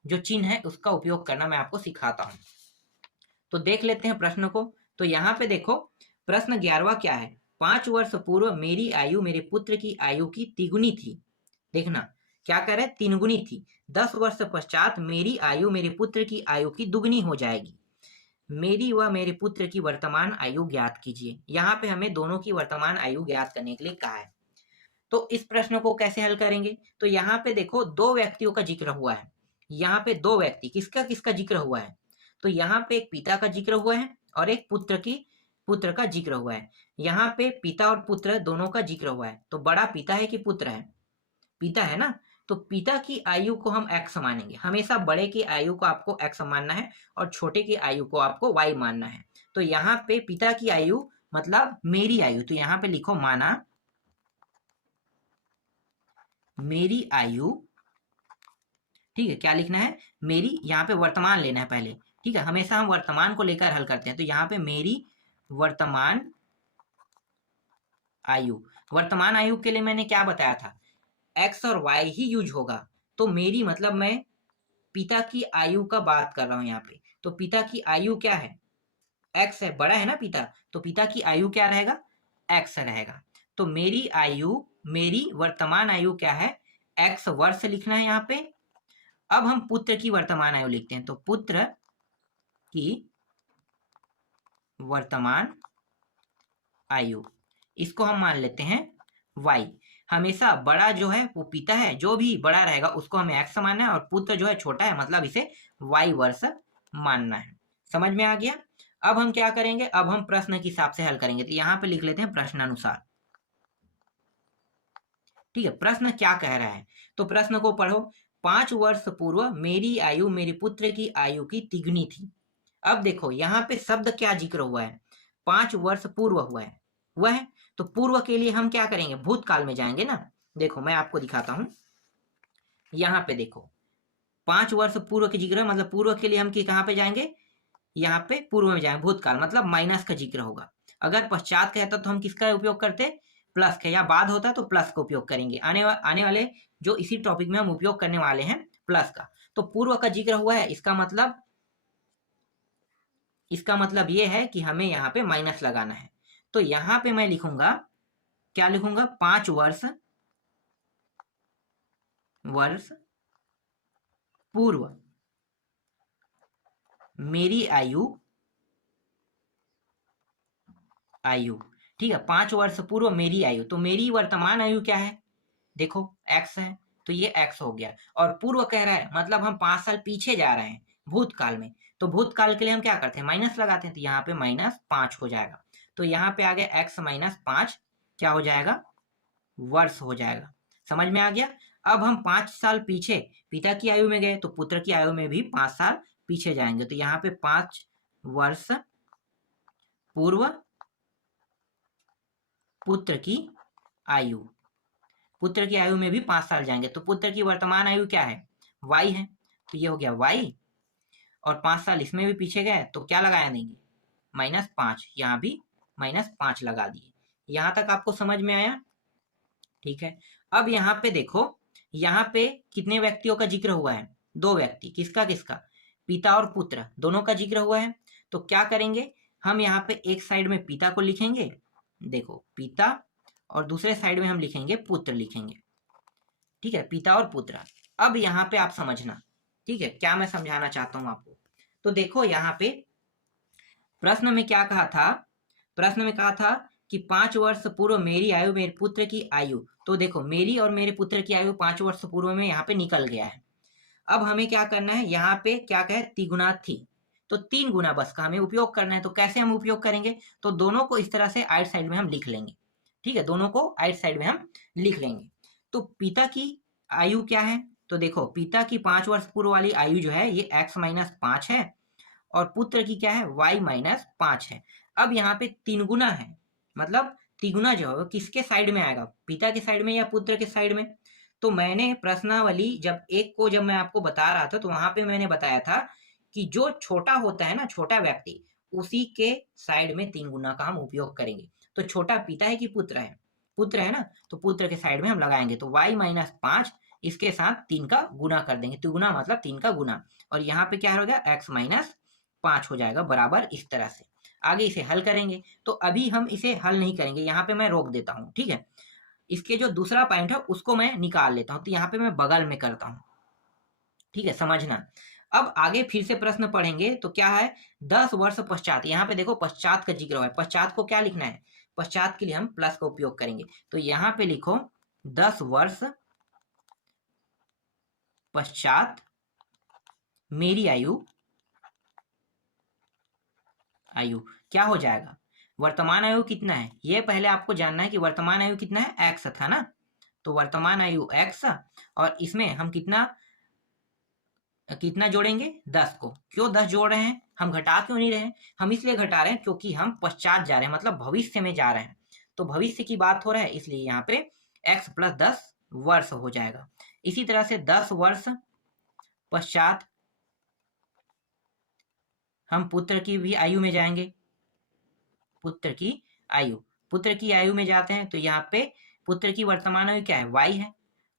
जो चिन्ह है उसका उपयोग करना मैं आपको सिखाता हूं। तो देख लेते हैं प्रश्न को। तो यहाँ पे देखो प्रश्न 11वां क्या है, 5 वर्ष पूर्व मेरी आयु मेरे पुत्र की आयु की तिगुनी थी। देखना क्या कह रहे हैं, 3 गुनी थी, 10 वर्ष पश्चात मेरी आयु मेरे पुत्र की आयु की दुगनी हो जाएगी। मेरी व मेरे पुत्र की वर्तमान आयु ज्ञात कीजिए। यहाँ पे हमें दोनों की वर्तमान आयु ज्ञात करने के लिए कहा है। तो इस प्रश्न को कैसे हल करेंगे, तो यहाँ पे देखो 2 व्यक्तियों का जिक्र हुआ है। यहाँ पे 2 व्यक्ति, किसका किसका जिक्र हुआ है, तो यहाँ पे एक पिता का जिक्र हुआ है और एक पुत्र का जिक्र हुआ है। यहाँ पे पिता और पुत्र दोनों का जिक्र हुआ है, तो बड़ा पिता है कि पुत्र है, पिता है ना, तो पिता की आयु को हम x मानेंगे। हमेशा बड़े की आयु को आपको x मानना है और छोटे की आयु को आपको y मानना है। तो यहाँ पे पिता की आयु मतलब मेरी आयु, तो यहाँ पे लिखो माना मेरी आयु, ठीक है, क्या लिखना है, मेरी, यहाँ पे वर्तमान लेना है पहले, ठीक है, हमेशा हम वर्तमान को लेकर हल करते हैं। तो यहाँ पे मेरी वर्तमान आयु, वर्तमान आयु के लिए मैंने क्या बताया था, x और y ही यूज होगा। तो मेरी मतलब मैं पिता की आयु का बात कर रहा हूं यहाँ पे। तो पिता की आयु क्या है, x है, बड़ा है ना पिता, तो पिता की आयु क्या रहेगा, x रहेगा। तो मेरी आयु, मेरी वर्तमान आयु क्या है, x वर्ष लिखना है यहाँ पे। अब हम पुत्र की वर्तमान आयु लिखते हैं, तो पुत्र की वर्तमान आयु, इसको हम मान लेते हैं y। हमेशा बड़ा जो है वो पिता है, जो भी बड़ा रहेगा उसको हमें x मानना है, और पुत्र जो है छोटा है मतलब इसे y वर्ष मानना है। समझ में आ गया। अब हम क्या करेंगे, अब हम प्रश्न के हिसाब से हल करेंगे। तो यहाँ पे लिख लेते हैं प्रश्नानुसार, ठीक है। प्रश्न क्या कह रहा है, तो प्रश्न को पढ़ो। 5 वर्ष पूर्व मेरी आयु मेरे पुत्र की आयु की तिगुनी थी। अब देखो यहाँ पे शब्द क्या जिक्र हुआ है, 5 वर्ष पूर्व हुआ है, हुआ है। तो पूर्व के लिए हम क्या करेंगे, भूतकाल में जाएंगे ना। देखो मैं आपको दिखाता हूं, यहाँ पे देखो 5 वर्ष पूर्व के जिक्र, मतलब पूर्व के लिए हम कहाँ पे जाएंगे, यहाँ पे पूर्व में जाएंगे, भूतकाल मतलब माइनस का जिक्र होगा। अगर पश्चात कहता तो हम किसका उपयोग करते, प्लस का, या बाद होता तो प्लस का उपयोग करेंगे। आने वाले जो इसी टॉपिक में हम उपयोग करने वाले हैं प्लस का। तो पूर्व का जिक्र हुआ है, इसका मतलब ये है कि हमें यहाँ पे माइनस लगाना है। तो यहाँ पे मैं लिखूंगा, क्या लिखूंगा, 5 वर्ष पूर्व मेरी आयु, ठीक है, 5 वर्ष पूर्व मेरी आयु, तो मेरी वर्तमान आयु क्या है, देखो x है, तो ये x हो गया। और पूर्व कह रहा है मतलब हम 5 साल पीछे जा रहे हैं भूतकाल में, तो भूतकाल के लिए हम क्या करते हैं, माइनस लगाते हैं। तो यहाँ पे -5 हो जाएगा। तो यहाँ पे आ गया x -5 क्या हो जाएगा, वर्ष हो जाएगा। समझ में आ गया। अब हम 5 साल पीछे पिता की आयु में गए, तो पुत्र की आयु में भी 5 साल पीछे जाएंगे। तो यहाँ पे 5 वर्ष पूर्व पुत्र की आयु, पुत्र की आयु में भी 5 साल जाएंगे। तो पुत्र की वर्तमान आयु क्या है, y है, तो ये हो गया y, और 5 साल इसमें भी पीछे गए तो क्या लगाया देंगे, -5, यहाँ भी -5 लगा दिए। यहाँ तक आपको समझ में आया, ठीक है। अब यहाँ पे देखो, यहाँ पे कितने व्यक्तियों का जिक्र हुआ है, 2 व्यक्ति, किसका किसका, पिता और पुत्र दोनों का जिक्र हुआ है। तो क्या करेंगे, हम यहाँ पे एक साइड में पिता को लिखेंगे, देखो पिता, और दूसरे साइड में हम लिखेंगे पुत्र लिखेंगे, ठीक है, पिता और पुत्र। अब यहाँ पे आप समझना, ठीक है, क्या मैं समझाना चाहता हूँ आपको। तो देखो यहाँ पे प्रश्न में क्या कहा था, प्रश्न में कहा था कि 5 वर्ष पूर्व मेरी आयु मेरे पुत्र की आयु। तो देखो मेरी और मेरे पुत्र की आयु 5 वर्ष पूर्व में यहाँ पे निकल गया है। अब हमें क्या करना है, यहाँ पे क्या कहे, तिगुना थी, तो 3 गुना बस का हमें उपयोग करना है। तो कैसे हम उपयोग करेंगे, तो दोनों को इस तरह से आइट साइड में हम लिख लेंगे, ठीक है, दोनों को आइट साइड में हम लिख लेंगे। तो पिता की आयु क्या है, तो देखो पिता की 5 वर्ष पूर्व वाली आयु जो है ये x -5 है, और पुत्र की क्या है, y -5 है। अब यहाँ पे 3 गुना है, मतलब तिगुना जो है किसके साइड में आएगा, पिता के साइड में या पुत्र के साइड में। तो मैंने प्रश्नावली जब मैं आपको बता रहा था, तो वहां पे मैंने बताया था कि जो छोटा होता है ना, छोटा व्यक्ति, उसी के साइड में 3 गुना का हम उपयोग करेंगे। तो छोटा पिता है कि पुत्र है, पुत्र है ना, तो पुत्र के साइड में हम लगाएंगे। तो y -5 इसके साथ 3 का गुना कर देंगे, तिगुना मतलब 3 का गुना, और यहाँ पे क्या हो गया, x -5 हो जाएगा बराबर इस तरह से। आगे इसे हल करेंगे, तो अभी हम इसे हल नहीं करेंगे, यहाँ पे मैं रोक देता हूँ, ठीक है। इसके जो दूसरा पॉइंट है उसको मैं निकाल लेता हूँ। तो यहाँ पे मैं बगल में करता हूँ, ठीक है, समझना। अब आगे फिर से प्रश्न पढ़ेंगे तो क्या है, 10 वर्ष पश्चात, यहाँ पे देखो पश्चात का जिक्र है, पश्चात को क्या लिखना है, पश्चात के लिए हम प्लस का उपयोग करेंगे। तो यहाँ पे लिखो 10 वर्ष पश्चात मेरी आयु क्या हो जाएगा, वर्तमान आयु कितना है, ये पहले आपको जानना है कि वर्तमान आयु कितना है, x था ना। तो वर्तमान आयु x, और इसमें हम कितना जोड़ेंगे, 10 को। क्यों 10 जोड़ रहे हैं, हम घटा क्यों नहीं रहे हैं, हम इसलिए घटा रहे हैं क्योंकि हम पश्चात जा रहे हैं, मतलब भविष्य में जा रहे हैं। तो भविष्य की बात हो रहा है, इसलिए यहाँ पे x प्लस 10 वर्ष हो जाएगा। इसी तरह से 10 वर्ष पश्चात हम पुत्र की भी आयु में जाएंगे, पुत्र की आयु में जाते हैं। तो यहाँ पे पुत्र की वर्तमान आयु क्या है, y है,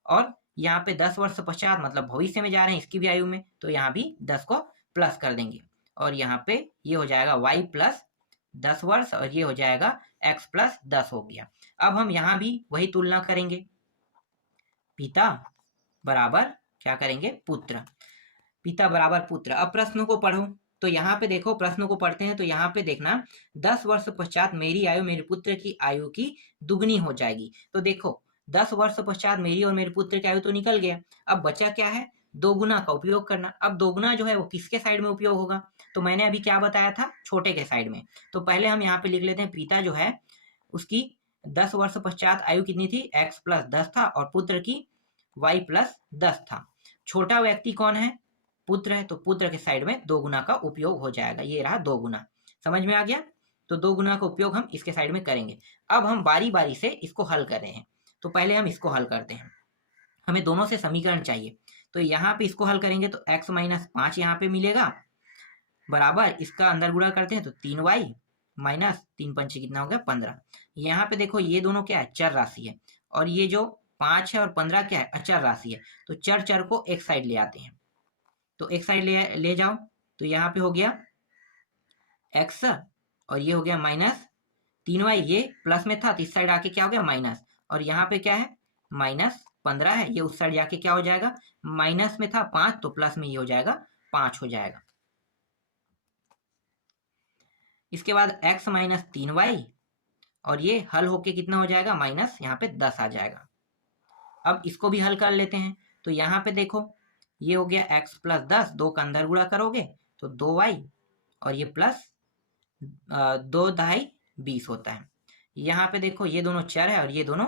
और यहाँ पे 10 वर्ष पश्चात मतलब भविष्य में जा रहे हैं इसकी भी आयु में, तो यहाँ भी 10 को प्लस कर देंगे, और यहाँ पे ये हो जाएगा y प्लस 10 वर्ष, और ये हो जाएगा x प्लस 10 हो गया। अब हम यहाँ भी वही तुलना करेंगे, पिता बराबर क्या करेंगे, पुत्र, पिता बराबर पुत्र। अब प्रश्न को पढ़ो, तो यहाँ पे देखो प्रश्न को पढ़ते हैं, तो यहाँ पे देखना 10 वर्ष पश्चात मेरी आयु मेरे पुत्र की आयु की दुगनी हो जाएगी। तो देखो 10 वर्ष पश्चात मेरी और मेरे पुत्र की आयु तो निकल गया, अब बचा क्या है, दोगुना का उपयोग करना। अब दोगुना जो है वो किसके साइड में उपयोग होगा, तो मैंने अभी क्या बताया था, छोटे के साइड में। तो पहले हम यहाँ पे लिख लेते हैं, पिता जो है उसकी 10 वर्ष पश्चात आयु कितनी थी, x प्लस 10 था, और पुत्र की y प्लस 10 था। छोटा व्यक्ति कौन है, पुत्र है, तो पुत्र के साइड में दो गुना का उपयोग हो जाएगा, ये रहा दो गुना, समझ में आ गया। तो दो गुना का उपयोग हम इसके साइड में करेंगे। अब हम बारी बारी से इसको हल कर रहे हैं, तो पहले हम इसको हल करते हैं, हमें दोनों से समीकरण चाहिए। तो यहाँ पे इसको हल करेंगे तो x माइनस 5 यहाँ पे मिलेगा, बराबर इसका अंदर गुणा करते हैं तो 3y माइनस 3 पंचे कितना हो गया, 15। यहाँ पे देखो ये दोनों क्या है, चर राशि है, और ये जो 5 है और 15 क्या है, अचर राशि है। तो चर को एक साइड ले आते हैं, तो एक साइड ले जाओ, तो यहाँ पे हो गया x, और ये हो गया माइनस 3y, ये प्लस में था तो इस साइड आके क्या हो गया, माइनस, और यहाँ पे क्या है, माइनस 15 है, ये उस साइड जाके क्या हो जाएगा, माइनस में था 5 तो प्लस में ये हो जाएगा 5 हो जाएगा। इसके बाद x माइनस 3y, और ये हल होके कितना हो जाएगा, माइनस यहाँ पे 10 आ जाएगा। अब इसको भी हल कर लेते हैं, तो यहाँ पे देखो ये हो गया x प्लस 10, 2 का अंदर गुणा करोगे तो 2y, और ये प्लस 2 ढाई 20 होता है। यहाँ पे देखो ये दोनों चर है और ये दोनों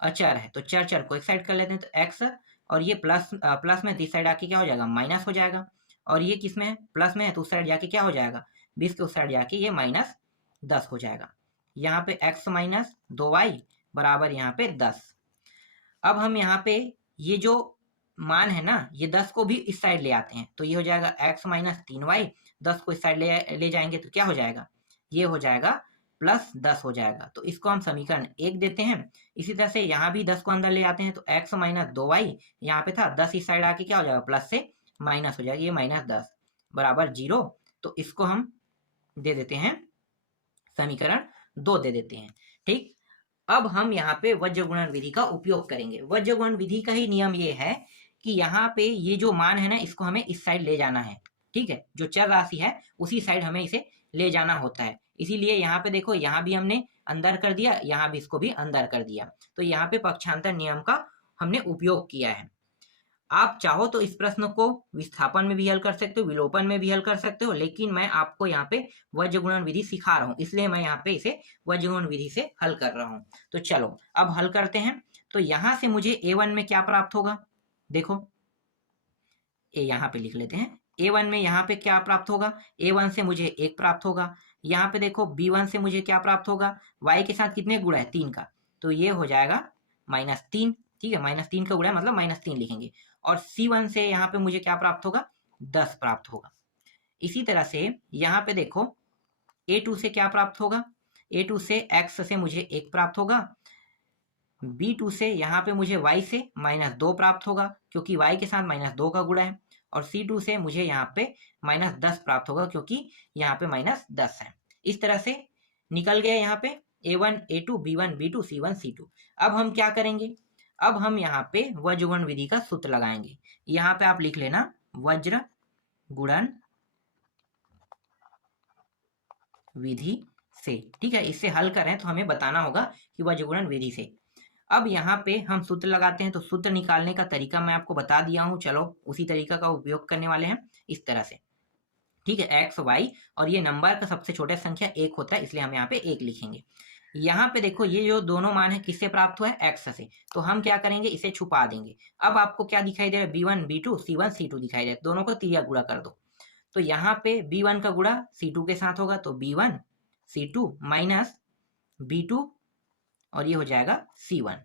अचर है, तो चर को एक साइड कर लेते हैं, तो x, और ये प्लस में इस साइड आके क्या हो जाएगा, माइनस हो जाएगा, और ये किस में है, प्लस में है, तो उस साइड जाके क्या हो जाएगा, 20 के उस साइड जाके ये माइनस 10 हो जाएगा। यहाँ पे x माइनस 2y बराबर यहाँ पे 10। अब हम यहाँ पे ये जो मान है ना, ये 10 को भी इस साइड ले आते हैं, तो ये हो जाएगा x माइनस 3y, 10 को इस साइड ले जाएंगे तो क्या हो जाएगा, ये हो जाएगा प्लस 10 हो जाएगा। तो इसको हम समीकरण 1 देते हैं। इसी तरह से यहाँ भी 10 को अंदर ले आते हैं, तो x माइनस 2y यहाँ पे था, 10 इस साइड आके क्या हो जाएगा, प्लस से माइनस हो जाएगा, ये माइनस 10 बराबर 0। तो इसको हम दे देते हैं समीकरण 2 दे देते हैं, ठीक। अब हम यहाँ पे वज्र गुणन विधि का उपयोग करेंगे। वज्र गुणन विधि का ही नियम ये है कि यहाँ पे ये जो मान है ना, इसको हमें इस साइड ले जाना है, ठीक है, जो चर राशि है उसी साइड हमें इसे ले जाना होता है। इसीलिए यहाँ पे देखो, यहाँ भी हमने अंदर कर दिया, यहाँ भी इसको भी अंदर कर दिया, तो यहाँ पे पक्षांतर नियम का हमने उपयोग किया है। आप चाहो तो इस प्रश्न को विस्थापन में भी हल कर सकते हो, विलोपन में भी हल कर सकते हो, लेकिन मैं आपको यहाँ पे वज्र गुणन विधि सिखा रहा हूँ, इसलिए मैं यहाँ पे इसे वज्र गुणन विधि से हल कर रहा हूँ। तो चलो अब हल करते हैं। तो यहाँ से मुझे a1 में क्या प्राप्त होगा, देखो ए यहाँ पे लिख लेते हैं, a1 में यहाँ पे क्या प्राप्त होगा, a1 से मुझे 1 प्राप्त होगा। यहाँ पे देखो b1 से मुझे क्या प्राप्त होगा, y के साथ कितने गुणा है, 3 का, तो ये हो जाएगा -3, ठीक है, -3 का गुणा मतलब -3 लिखेंगे। और C1 से यहाँ पे मुझे क्या प्राप्त होगा, 10 प्राप्त होगा। इसी तरह से यहाँ पे देखो A2 से क्या प्राप्त होगा, A2 से x से मुझे 1 प्राप्त होगा, B2 से यहाँ पे मुझे y से -2 प्राप्त होगा क्योंकि y के साथ -2 का गुणा है, और C2 से मुझे यहाँ पे -10 प्राप्त होगा क्योंकि यहाँ पे -10 है। इस तरह से निकल गया यहाँ पे A1 A2 B1 B2 C1 C2। अब हम क्या करेंगे, अब हम यहाँ पे वज्र गुणन विधि का सूत्र लगाएंगे। यहाँ पे आप लिख लेना वज्र गुणन विधि से, ठीक है। इससे हल करें तो हमें बताना होगा कि वज्र गुणन विधि से। अब यहाँ पे हम सूत्र लगाते हैं, तो सूत्र निकालने का तरीका मैं आपको बता दिया हूँ, चलो उसी तरीका का उपयोग करने वाले हैं इस तरह से, ठीक है। एक्स वाई और ये नंबर का सबसे छोटा संख्या 1 होता है, इसलिए हम यहाँ पे 1 लिखेंगे। यहाँ पे देखो ये जो दोनों मान है किससे प्राप्त हुआ है, एक्स से, तो हम क्या करेंगे, इसे छुपा देंगे। अब आपको क्या दिखाई दे रहा है, B1 B2 C1 C2 दिखाई दे रहा है, दोनों को तिरिया गुणा कर दो। तो यहाँ पे B1 का गुणा C2 के साथ होगा, तो B1 C2 माइनस B2 और ये हो जाएगा C1।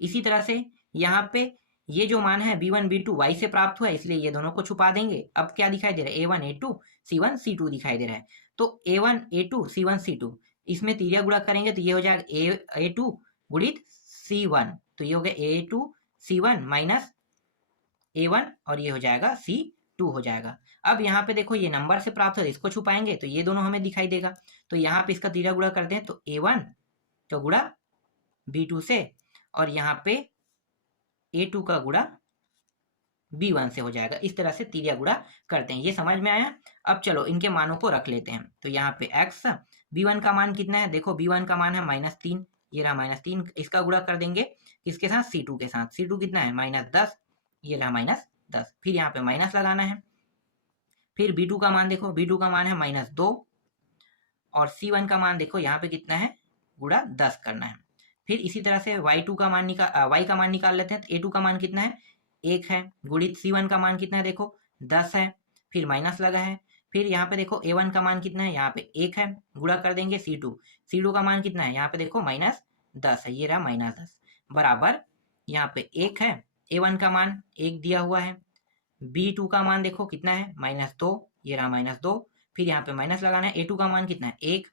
इसी तरह से यहाँ पे ये जो मान है B1 B2 Y से प्राप्त हुआ है, इसलिए ये दोनों को छुपा देंगे। अब क्या दिखाई दे रहा है, A1 A2 C1 C2 दिखाई दे रहा है। तो A1 A2 C1 C2 इसमें तिरिया गुणा करेंगे तो ये हो जाएगा A2 गुणित C1, तो ये हो गया A2 C1 माइनस A1 और ये हो जाएगा C2 हो जाएगा। अब यहाँ पे देखो ये नंबर से प्राप्त है, इसको छुपाएंगे तो ये दोनों हमें दिखाई देगा। तो यहाँ पे इसका तिरिया गुणा करते हैं, तो A1 का गुणा B2 से और यहाँ पे A2 का गुणा B1 से हो जाएगा। इस तरह से तिरिया गुणा करते हैं, ये समझ में आया। अब चलो इनके मानों को रख लेते हैं। तो यहाँ पे x B1 का मान कितना है, देखो B1 का मान है -3, ये रहा -3, इसका गुणा कर देंगे किसके साथ, C2 के साथ। C2 कितना है -10, ये रहा -10, फिर यहाँ पे माइनस लगाना है। फिर B2 का मान देखो, B2 का मान है -2 और C1 का मान देखो यहाँ पे कितना है, गुणा 10 करना है। फिर इसी तरह से Y2 का मान Y का मान निकाल लेते हैं। तो A2 का मान कितना है, 1 है, गुणित C1 का मान कितना है, देखो 10 है, फिर माइनस लगा है। फिर यहाँ पे देखो A1 का मान कितना है, यहाँ पे 1 है, गुणा कर देंगे C2 का मान कितना है, यहाँ पे देखो -10 है, ये रहा -10 बराबर यहाँ पे 1 है। A1 का मान 1 दिया हुआ है, B2 का मान देखो कितना है -2, ये रहा -2, फिर यहाँ पे माइनस लगाना है। A2 का मान कितना है 1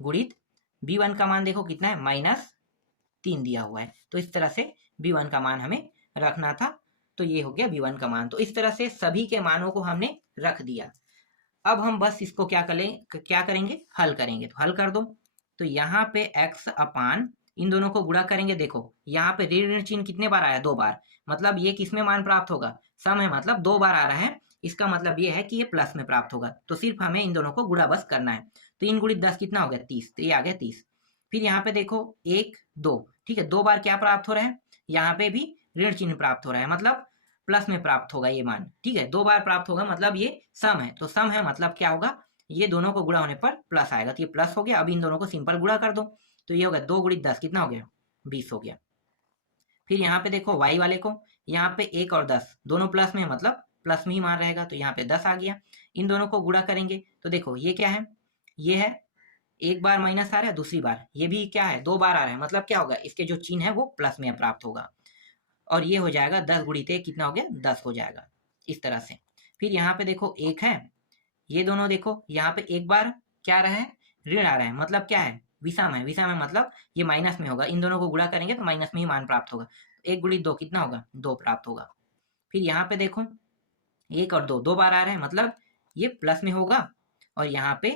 गुणित B1 का मान देखो कितना है -3 दिया हुआ है। तो इस तरह से B1 का मान हमें रखना था, तो ये हो गया B1 का मान। तो इस तरह से सभी के मानों को हमने रख दिया। अब हम बस इसको क्या करेंगे, हल करेंगे। तो हल कर दो, तो यहाँ पे x अपान इन दोनों को गुणा करेंगे। देखो यहाँ पे ऋण चिन्ह कितने बार आया, 2 बार, मतलब ये किसमें मान प्राप्त होगा, सम है, मतलब 2 बार आ रहा है, इसका मतलब ये है कि ये प्लस में प्राप्त होगा। तो सिर्फ हमें इन दोनों को गुणा बस करना है। तो 3 गुणित 10 कितना हो गया, 30, तो ये आ गया 30। फिर यहाँ पे देखो 1 2, ठीक है, 2 बार क्या प्राप्त हो रहा है, यहाँ पे भी ऋण चिन्ह प्राप्त हो रहा है, मतलब प्लस में प्राप्त होगा ये मान, ठीक है, 2 बार प्राप्त होगा, मतलब ये सम है। तो सम है मतलब क्या होगा, ये दोनों को गुणा होने पर प्लस आएगा, तो ये प्लस हो गया। अब इन दोनों को सिंपल गुणा कर दो, तो ये होगा 2 गुणित 10 कितना हो गया, 20 हो गया। फिर यहाँ पे देखो y वाले को, यहाँ पे 1 और 10 दोनों प्लस में, मतलब प्लस में ही मान रहेगा, तो यहाँ पे 10 आ गया। इन दोनों को गुणा करेंगे तो देखो ये क्या है, ये है, एक बार माइनस आ रहा है, दूसरी बार ये भी क्या है, 2 बार आ रहा है, मतलब क्या होगा, इसके जो चिन्ह है वो प्लस में प्राप्त होगा। और ये हो जाएगा 10 गुणित 1 कितना हो गया, 10 हो जाएगा, इस तरह से। फिर यहाँ पे देखो 1 है, ये दोनों देखो यहाँ पे एक बार क्या रहा है, ऋण आ रहा है, मतलब क्या है, विषम है, विषम है मतलब ये माइनस में होगा। इन दोनों को गुणा करेंगे तो माइनस में ही मान प्राप्त होगा। 1 गुणित 2 कितना होगा, 2 प्राप्त होगा। फिर यहाँ पे देखो 1 और 2 बार आ रहा है, मतलब ये प्लस में होगा। और यहाँ पे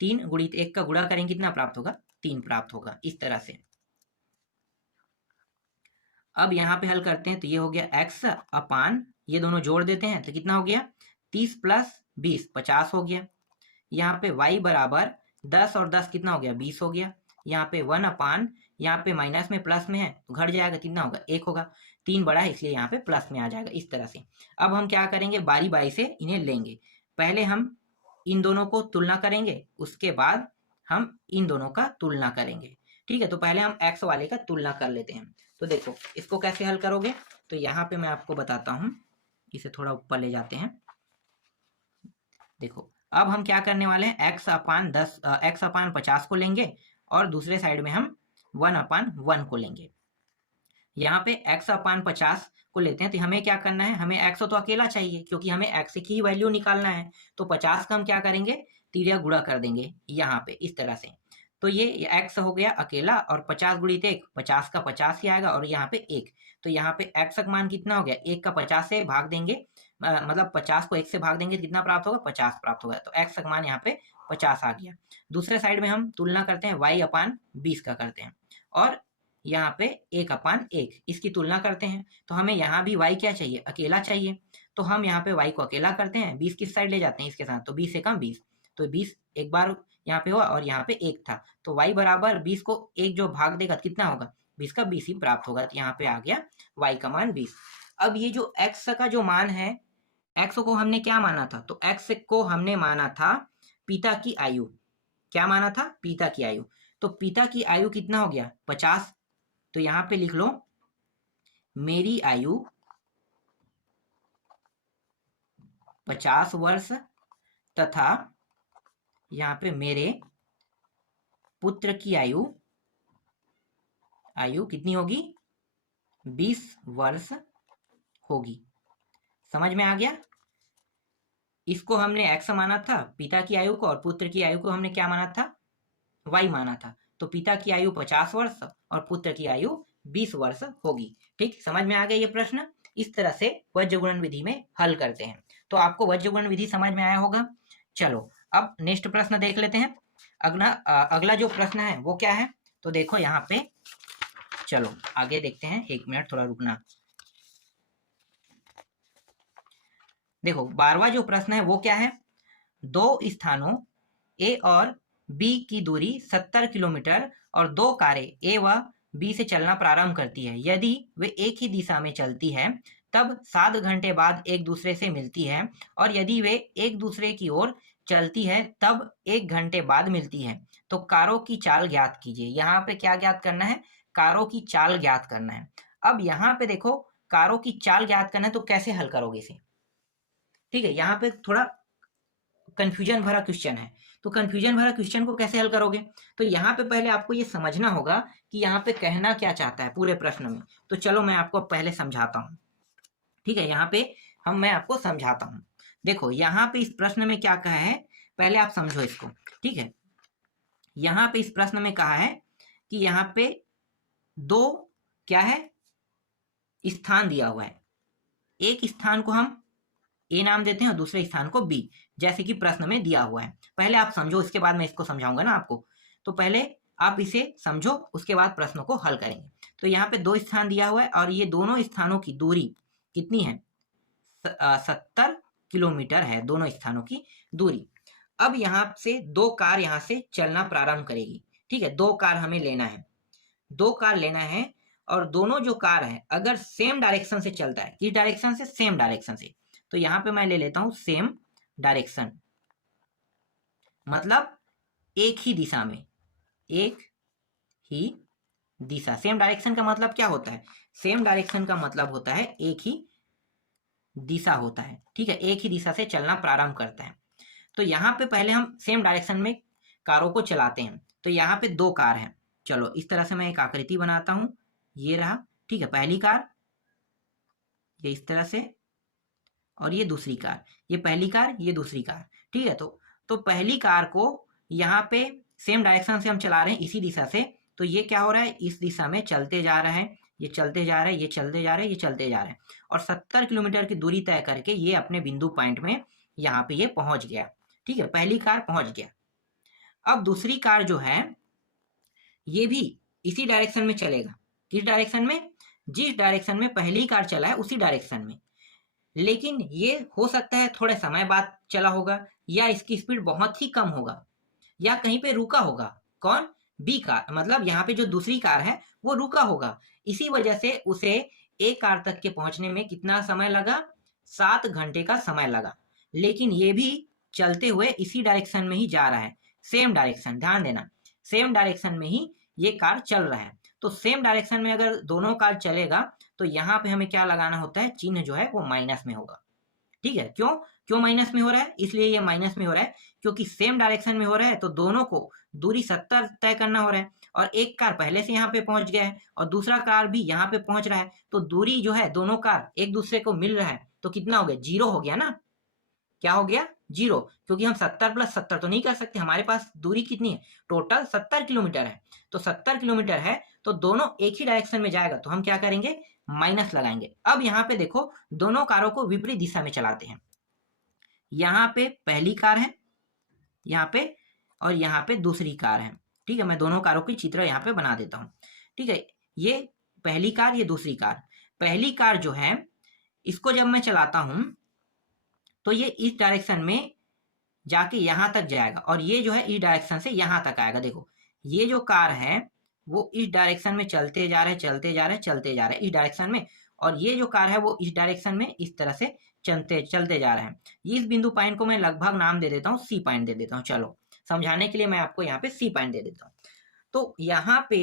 3 गुणित 1 का गुणा करेंगे कितना प्राप्त होगा, 3 प्राप्त होगा, इस तरह से। अब यहाँ पे हल करते हैं, तो ये हो गया x अपान, ये दोनों जोड़ देते हैं तो कितना हो गया, 30 + 20 50 हो गया। यहाँ पे y बराबर 10 और 10 कितना हो गया, 20 हो गया। यहाँ पे 1 अपान, यहाँ पे माइनस में प्लस में है तो घट जाएगा, कितना होगा, 1 होगा, 3 बड़ा है इसलिए यहाँ पे प्लस में आ जाएगा, इस तरह से। अब हम क्या करेंगे, बारी बारी से इन्हें लेंगे। पहले हम इन दोनों को तुलना करेंगे, उसके बाद हम इन दोनों का तुलना करेंगे, ठीक है। तो पहले हम x वाले का तुलना कर लेते हैं। तो देखो इसको कैसे हल करोगे, तो यहाँ पे मैं आपको बताता हूँ, इसे थोड़ा ऊपर ले जाते हैं। देखो अब हम क्या करने वाले हैं, x अपान 50 को लेंगे और दूसरे साइड में हम 1/1 को लेंगे। यहाँ पे x अपान 50 को लेते हैं तो हमें क्या करना है, हमें x तो अकेला चाहिए क्योंकि हमें x की वैल्यू निकालना है। तो 50 का हम क्या करेंगे, तिरिया गुणा कर देंगे यहाँ पे, इस तरह से। तो ये x हो गया अकेला और 50 गुणित 1 50 का 50 ही आएगा और यहाँ पे 1, तो यहाँ पे x का मान कितना हो गया, 1 का 50 से भाग देंगे, मतलब 50 को 1 से भाग देंगे, कितना प्राप्त होगा, 50 प्राप्त होगा। तो x का मान यहाँ पे 50 आ गया। दूसरे साइड में हम तुलना करते हैं y/20 का करते हैं, और यहाँ पे 1/1 इसकी तुलना करते हैं। तो हमें यहाँ भी y क्या चाहिए, अकेला चाहिए। तो हम यहाँ पे y को अकेला करते हैं, 20 किस साइड ले जाते हैं इसके साथ, तो 20 एकम 20, तो 20 एक बार यहाँ पे हुआ और यहाँ पे 1 था, तो y बराबर 20 को 1 जो भाग देगा कितना होगा, 20 का 20 ही प्राप्त होगा। तो यहाँ पे आ गया y का मान 20। अब ये जो x का जो मान है, x को हमने क्या माना था, तो x को हमने माना था पिता की आयु। क्या माना था, पिता की आयु। तो पिता की आयु कितना हो गया, 50। तो यहाँ पे लिख लो मेरी आयु 50 वर्ष तथा यहाँ पे मेरे पुत्र की आयु कितनी होगी, 20 वर्ष होगी। समझ में आ गया। इसको हमने x माना था, पिता की आयु को, और पुत्र की आयु को हमने क्या माना था, y माना था। तो पिता की आयु 50 वर्ष और पुत्र की आयु 20 वर्ष होगी। ठीक, समझ में आ गया ये प्रश्न। इस तरह से वज्र गुणन विधि में हल करते हैं। तो आपको वज्र गुणन विधि समझ में आया होगा। चलो अब नेक्स्ट प्रश्न देख लेते हैं। अगला जो प्रश्न है वो क्या है, तो देखो यहाँ पे, चलो आगे देखते हैं, 1 मिनट थोड़ा रुकना। देखो 12वां जो प्रश्न है वो क्या है, दो स्थानों ए और बी की दूरी 70 किलोमीटर और दो कारें ए व बी से चलना प्रारंभ करती है। यदि वे एक ही दिशा में चलती है तब 7 घंटे बाद एक दूसरे से मिलती है, और यदि वे एक दूसरे की ओर चलती है तब 1 घंटे बाद मिलती है। तो कारों की चाल ज्ञात कीजिए। यहाँ पे क्या ज्ञात करना है, कारों की चाल ज्ञात करना है। अब यहाँ पे देखो कारों की चाल ज्ञात करना है, तो कैसे हल करोगे इसे। ठीक है, यहाँ पे थोड़ा कंफ्यूजन भरा क्वेश्चन है, तो कंफ्यूजन भरा क्वेश्चन को कैसे हल करोगे, तो यहाँ पे पहले आपको ये समझना होगा कि यहाँ पे कहना क्या चाहता है पूरे प्रश्न में। तो चलो मैं आपको पहले समझाता हूँ। ठीक है, यहाँ पे मैं आपको समझाता हूँ। देखो यहाँ पे इस प्रश्न में क्या कहा है, पहले आप समझो इसको। ठीक है, यहाँ पे इस प्रश्न में कहा है कि यहाँ पे दो क्या है, स्थान दिया हुआ है। एक स्थान को हम ए नाम देते हैं और दूसरे स्थान को बी, जैसे कि प्रश्न में दिया हुआ है। पहले आप समझो, इसके बाद मैं इसको समझाऊंगा ना आपको। तो पहले आप इसे समझो, उसके बाद प्रश्नों को हल करेंगे। तो यहाँ पे दो स्थान दिया हुआ है और ये दोनों स्थानों की दूरी कितनी है, 70 किलोमीटर है दोनों स्थानों की दूरी। अब यहाँ से दो कार यहाँ से चलना प्रारंभ करेगी। ठीक है, दो कार हमें लेना है, दो कार लेना है, और दोनों जो कार है अगर सेम डायरेक्शन से चलता है, किस डायरेक्शन से, सेम डायरेक्शन से, तो यहाँ पे मैं ले लेता हूं सेम डायरेक्शन, मतलब एक ही दिशा में, एक ही दिशा। सेम डायरेक्शन का मतलब क्या होता है, सेम डायरेक्शन का मतलब होता है एक ही दिशा होता है। ठीक है, एक ही दिशा से चलना प्रारंभ करता है। तो यहाँ पे पहले हम सेम डायरेक्शन में कारों को चलाते हैं। तो यहाँ पे दो कार हैं, चलो इस तरह से मैं एक आकृति बनाता हूं, ये रहा। ठीक है, पहली कार ये इस तरह से, और ये दूसरी कार, ये पहली कार ये दूसरी कार। ठीक है, तो पहली कार को यहाँ पे सेम डायरेक्शन से हम चला रहे हैं, इसी दिशा से। तो ये क्या हो रहा है, इस दिशा में चलते जा रहा है, ये चलते जा रहा है, ये चलते जा रहा है, ये चलते जा रहा है, और 70 किलोमीटर की दूरी तय करके ये अपने बिंदु पॉइंट में यहाँ पे ये पहुंच गया। ठीक है, पहली कार पहुंच गया। अब दूसरी कार जो है ये भी इसी डायरेक्शन में चलेगा। किस डायरेक्शन में, जिस डायरेक्शन में पहली कार चला है उसी डायरेक्शन में, लेकिन ये हो सकता है थोड़े समय बाद चला होगा, या इसकी स्पीड बहुत ही कम होगा, या कहीं पे रुका होगा। कौन, बी कार, मतलब यहाँ पे जो दूसरी कार है वो रुका होगा। इसी वजह से उसे ए कार तक के पहुंचने में कितना समय लगा, 7 घंटे का समय लगा। लेकिन ये भी चलते हुए इसी डायरेक्शन में ही जा रहा है, सेम डायरेक्शन, ध्यान देना, सेम डायरेक्शन में ही ये कार चल रहा है। तो सेम डायरेक्शन में अगर दोनों कार चलेगा तो यहाँ पे हमें क्या लगाना होता है, चिन्ह जो है वो माइनस में होगा। ठीक है, क्यों माइनस में हो रहा है, इसलिए ये माइनस में हो रहा है क्योंकि सेम डायरेक्शन में हो रहा है, तो दोनों को दूरी 70 तय करना हो रहा है, और एक कार पहले से यहाँ पे पहुंच गया है और दूसरा कार भी यहाँ पे पहुंच रहा है। तो दूरी जो है दोनों कार एक दूसरे को मिल रहा है, तो कितना हो गया, 0 हो गया ना। क्या हो गया, 0, क्योंकि हम 70 + 70 तो नहीं कर सकते, हमारे पास दूरी कितनी है, टोटल 70 किलोमीटर है। तो 70 किलोमीटर है तो दोनों एक ही डायरेक्शन में जाएगा, तो हम क्या करेंगे, माइनस लगाएंगे। अब यहाँ पे देखो दोनों कारों को विपरीत दिशा में चलाते हैं। यहाँ पे पहली कार है यहाँ पे, और यहाँ पे दूसरी कार है। ठीक है, मैं दोनों कारों की चित्र यहाँ पे बना देता हूँ। ठीक है, ये पहली कार, ये दूसरी कार। पहली कार जो है इसको जब मैं चलाता हूं तो ये इस डायरेक्शन में जाके यहां तक जाएगा, और ये जो है इस डायरेक्शन से यहां तक आएगा। देखो ये जो कार है वो इस डायरेक्शन में चलते जा रहे चलते जा रहे चलते जा रहे इस डायरेक्शन में, और ये जो कार है वो इस डायरेक्शन में इस तरह से चलते चलते जा रहे हैं। इस बिंदु पॉइंट को मैं लगभग नाम दे देता हूँ, सी पॉइंट दे देता हूँ। चलो समझाने के लिए मैं आपको यहाँ पे सी पॉइंट दे देता हूँ। तो यहाँ पे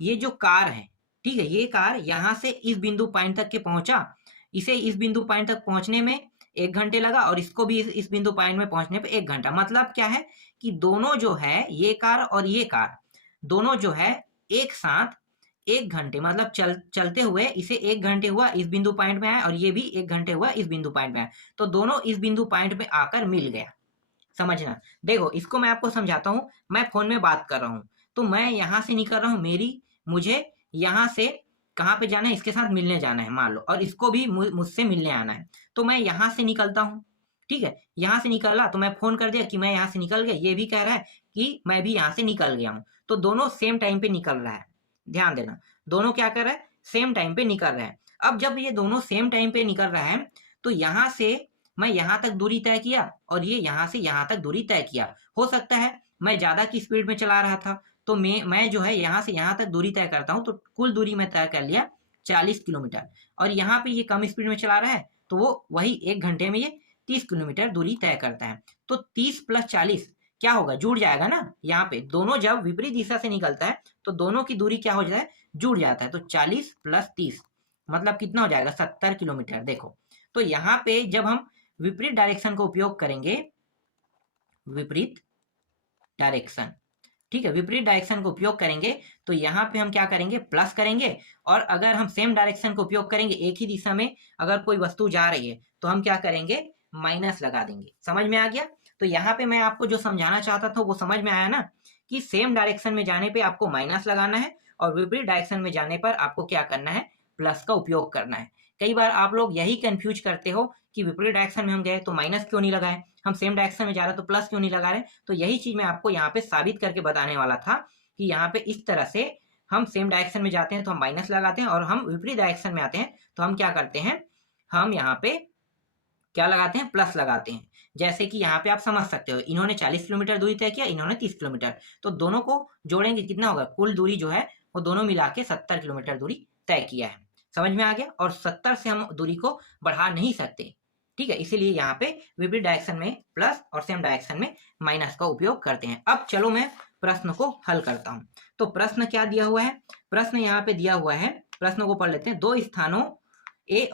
ये जो कार है, ठीक है, ये कार यहाँ से इस बिंदु पॉइंट तक के पहुंचा, इसे इस बिंदु पॉइंट तक पहुंचने में 1 घंटे लगा, और इसको भी इस बिंदु पॉइंट में पहुंचने पे 1 घंटा। मतलब क्या है कि दोनों जो है ये कार और ये कार दोनों जो है एक साथ 1 घंटे, मतलब चलते हुए इसे 1 घंटे हुआ इस बिंदु पॉइंट में आया, और ये भी 1 घंटे हुआ इस बिंदु पॉइंट में आया। तो दोनों इस बिंदु पॉइंट में आकर मिल गया। समझना, देखो इसको मैं आपको समझाता हूँ। मैं फोन में बात कर रहा हूँ, तो मैं यहाँ से निकल रहा हूँ, मुझे यहाँ से कहाँ पे जाना है, इसके साथ मिलने जाना है मान लो, और इसको भी मुझसे मिलने आना है। तो मैं यहाँ से निकलता हूँ। ठीक है, यहाँ से निकला तो मैं फोन कर दिया कि मैं यहाँ से निकल गया, ये भी कह रहा है कि मैं भी यहाँ से निकल गया हूँ। तो दोनों सेम टाइम पे निकल रहा है। ध्यान देना, दोनों क्या कर रहा है, सेम टाइम पे निकल रहा है। अब जब ये दोनों सेम टाइम पे निकल रहा है तो यहाँ से मैं यहाँ तक दूरी तय किया, और ये यहाँ से यहाँ तक दूरी तय किया। हो सकता है मैं ज्यादा की स्पीड में चला रहा था, तो मैं जो है यहाँ से यहाँ तक दूरी तय करता हूँ, तो कुल दूरी मैं तय कर लिया 40 किलोमीटर। और यहाँ पे ये कम स्पीड में चला रहा है, तो वो वही 1 घंटे में ये 30 किलोमीटर दूरी तय करता है। तो 30 + 40 क्या होगा, जुड़ जाएगा ना। यहाँ पे दोनों जब विपरीत दिशा से निकलता है तो दोनों की दूरी क्या हो जाता है, जुड़ जाता है। तो 40 + 30 मतलब कितना हो जाएगा, 70 किलोमीटर। देखो तो यहाँ पे जब हम विपरीत डायरेक्शन का उपयोग करेंगे, विपरीत डायरेक्शन, ठीक है, विपरीत डायरेक्शन का उपयोग करेंगे तो यहाँ पे हम क्या करेंगे, प्लस करेंगे। और अगर हम सेम डायरेक्शन का उपयोग करेंगे, एक ही दिशा में अगर कोई वस्तु जा रही है तो हम क्या करेंगे, माइनस लगा देंगे। समझ में आ गया। तो यहाँ पे मैं आपको जो समझाना चाहता था वो समझ में आया ना, कि सेम डायरेक्शन में जाने पे आपको माइनस लगाना है, और विपरीत डायरेक्शन में जाने पर आपको क्या करना है, प्लस का उपयोग करना है। कई बार आप लोग यही कंफ्यूज करते हो कि विपरीत डायरेक्शन में हम गए तो माइनस क्यों नहीं लगाए, हम सेम डायरेक्शन में जा रहे तो प्लस क्यों नहीं लगा रहे। तो यही चीज मैं आपको यहाँ पे साबित करके बताने वाला था कि यहाँ पे इस तरह से हम सेम डायरेक्शन में जाते हैं तो हम माइनस लगाते हैं, और हम विपरीत डायरेक्शन में आते हैं तो हम क्या करते हैं, हम यहाँ पे क्या लगाते हैं, प्लस लगाते हैं। जैसे कि यहाँ पे आप समझ सकते हो, इन्होंने 40 किलोमीटर दूरी तय किया, इन्होंने 30 किलोमीटर, तो दोनों को जोड़ेंगे कितना होगा, कुल दूरी जो है वो दोनों मिला के 70 किलोमीटर दूरी तय किया है। समझ में आ गया। और 70 से हम दूरी को बढ़ा नहीं सकते, ठीक है, इसीलिए यहाँ पे विपरीत डायरेक्शन में प्लस और सेम डायरेक्शन में माइनस का उपयोग करते हैं। अब चलो मैं प्रश्न को हल करता हूँ। तो प्रश्न क्या दिया हुआ है, प्रश्न यहाँ पे दिया हुआ है, प्रश्न को पढ़ लेते हैं। 2 स्थानों ए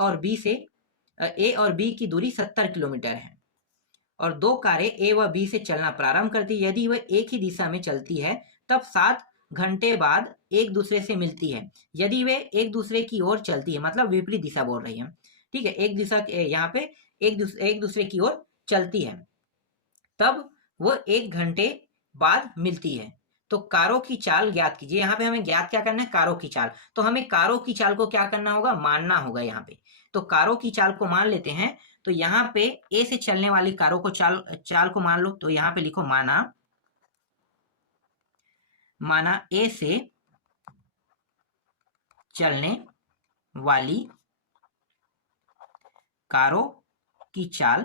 और बी की दूरी 70 किलोमीटर है, और 2 कारें ए व बी से चलना प्रारंभ करती है। यदि वह एक ही दिशा में चलती है तब 7 घंटे बाद एक दूसरे से मिलती है। यदि वे एक दूसरे की ओर चलती है, मतलब विपरीत दिशा बोल रही है, ठीक है, एक दिशा यहाँ पे एक दूसरे की ओर चलती है, तब वो 1 घंटे बाद मिलती है। तो कारों की चाल ज्ञात कीजिए। यहाँ पे हमें ज्ञात क्या करना है, कारों की चाल। तो हमें कारों की चाल को क्या करना होगा, मानना होगा यहाँ पे। तो कारों की चाल को मान लेते हैं। तो यहाँ पे ए से चलने वाली कारों को चाल को मान लो। तो यहाँ पे लिखो माना ए से चलने वाली कारों की चाल,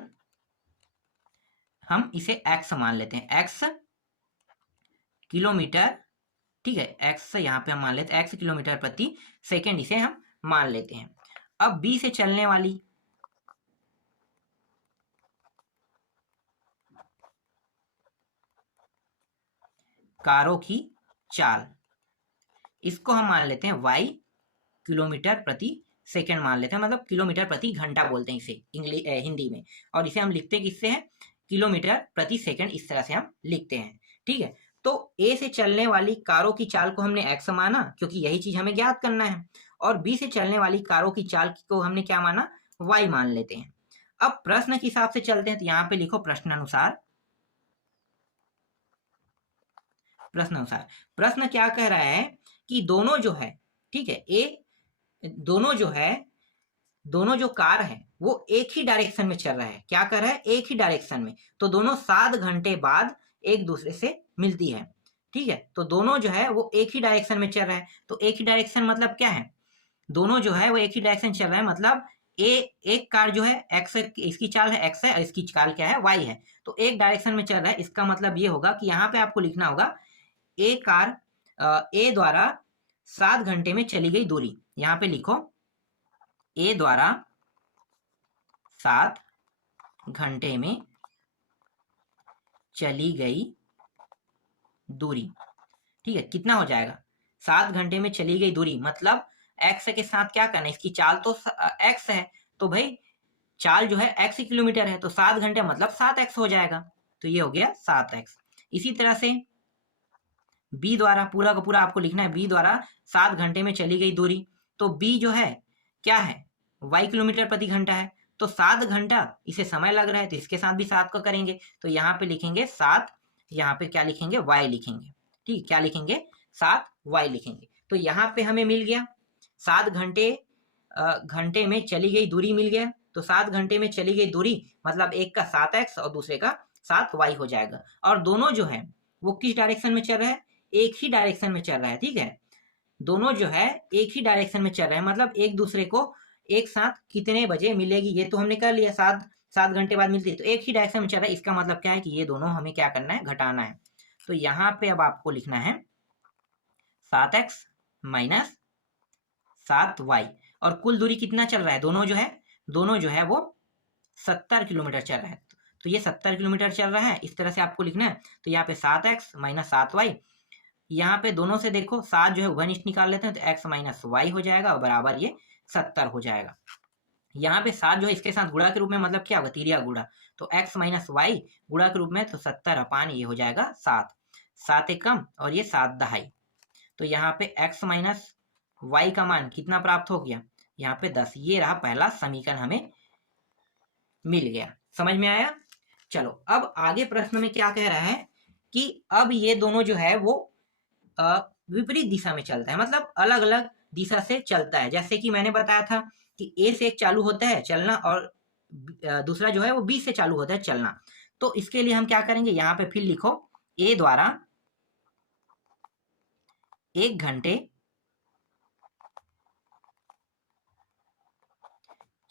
हम इसे x मान लेते हैं, x किलोमीटर, ठीक है, x यहाँ पे हम मान लेते हैं x किलोमीटर प्रति सेकंड, इसे हम मान लेते हैं। अब b से चलने वाली कारों की चाल, इसको हम मान लेते हैं y किलोमीटर प्रति सेकंड मान लेते हैं, मतलब किलोमीटर प्रति घंटा बोलते हैं इसे हिंदी में। और इसे हम लिखते हैं किससे है, किलोमीटर प्रति सेकंड, इस तरह से हम लिखते हैं। ठीक है, तो ए से चलने वाली कारों की चाल को हमने x माना, क्योंकि यही चीज हमें ज्ञात करना है। और बी से चलने वाली कारों की चाल को हमने क्या माना, y मान लेते हैं। अब प्रश्न के हिसाब से चलते हैं। तो यहाँ पे लिखो प्रश्नानुसार। प्रश्न क्या कह रहा है कि दोनों जो है, ठीक है, ए दोनों जो कार है वो एक ही डायरेक्शन में चल रहा है। क्या कर रहा है? एक ही डायरेक्शन में। तो दोनों 7 घंटे बाद एक दूसरे से मिलती है। ठीक है, तो दोनों जो है वो एक ही डायरेक्शन में चल रहा है। तो एक ही डायरेक्शन मतलब क्या है? दोनों जो है वो एक ही डायरेक्शन चल रहा है, मतलब एक कार जो है एक्स, इसकी चाल है एक्स है और इसकी चाल क्या है? वाई है। तो एक डायरेक्शन में चल रहा है, इसका मतलब ये होगा कि यहाँ पे आपको लिखना होगा ए कार ए द्वारा 7 घंटे में चली गई दूरी। यहाँ पे लिखो ए द्वारा 7 घंटे में चली गई दूरी। ठीक है, कितना हो जाएगा? 7 घंटे में चली गई दूरी मतलब एक्स के साथ क्या करना है? इसकी चाल तो एक्स है, तो भाई चाल जो है x किलोमीटर है, तो 7 घंटे मतलब 7x हो जाएगा। तो ये हो गया 7x। इसी तरह से b द्वारा पूरा का पूरा आपको लिखना है, b द्वारा 7 घंटे में चली गई दूरी। तो b जो है क्या है? y किलोमीटर प्रति घंटा है। तो 7 घंटा इसे समय लग रहा है, तो इसके साथ भी 7 का करेंगे। तो यहाँ पे लिखेंगे 7, यहाँ पे क्या लिखेंगे? y लिखेंगे। ठीक, क्या लिखेंगे? 7y लिखेंगे। तो यहाँ पे हमें मिल गया 7 घंटे में चली गई दूरी मिल गया। तो 7 घंटे में चली गई दूरी मतलब एक का 7x और दूसरे का 7y हो जाएगा। और दोनों जो है वो किस डायरेक्शन में चल रहा है? एक ही डायरेक्शन में चल रहा है। ठीक है, दोनों जो है एक ही डायरेक्शन में चल रहे हैं, मतलब एक दूसरे को एक साथ कितने बजे मिलेगी ये तो हमने कर लिया, 7 घंटे बाद मिलती है। तो एक ही डायरेक्शन में चल रहा है, इसका मतलब क्या है कि ये दोनों हमें क्या करना है? घटाना है। तो यहाँ पे अब आपको लिखना है 7x माइनस 7y। और कुल दूरी कितना चल रहा है? दोनों जो है वो 70 किलोमीटर चल रहा है। तो ये 70 किलोमीटर चल रहा है, इस तरह से आपको लिखना है। तो यहाँ पे 7x माइनस 7y, यहाँ पे दोनों से देखो 7 जो है उभयनिष्ठ निकाल लेते हैं, तो x माइनस वाई हो जाएगा और बराबर ये 70 हो जाएगा। यहाँ पे 7 जो है इसके साथ गुणा के रूप में, मतलब क्या होगा? तिरिया गुणा। तो x माइनस वाई गुणा के रूप में, तो 70 अपान ये हो जाएगा 7 एक कम और ये 7 दहाई। तो यहाँ पे x माइनस वाई का मान कितना प्राप्त हो गया? यहाँ पे 10। ये रहा पहला समीकरण हमें मिल गया। समझ में आया? चलो अब आगे प्रश्न में क्या कह रहा है कि अब ये दोनों जो है वो विपरीत दिशा में चलता है, मतलब अलग अलग दिशा से चलता है। जैसे कि मैंने बताया था कि ए से एक चालू होता है चलना और दूसरा जो है वो बी से चालू होता है चलना। तो इसके लिए हम क्या करेंगे? यहाँ पे फिर लिखो ए द्वारा 1 घंटे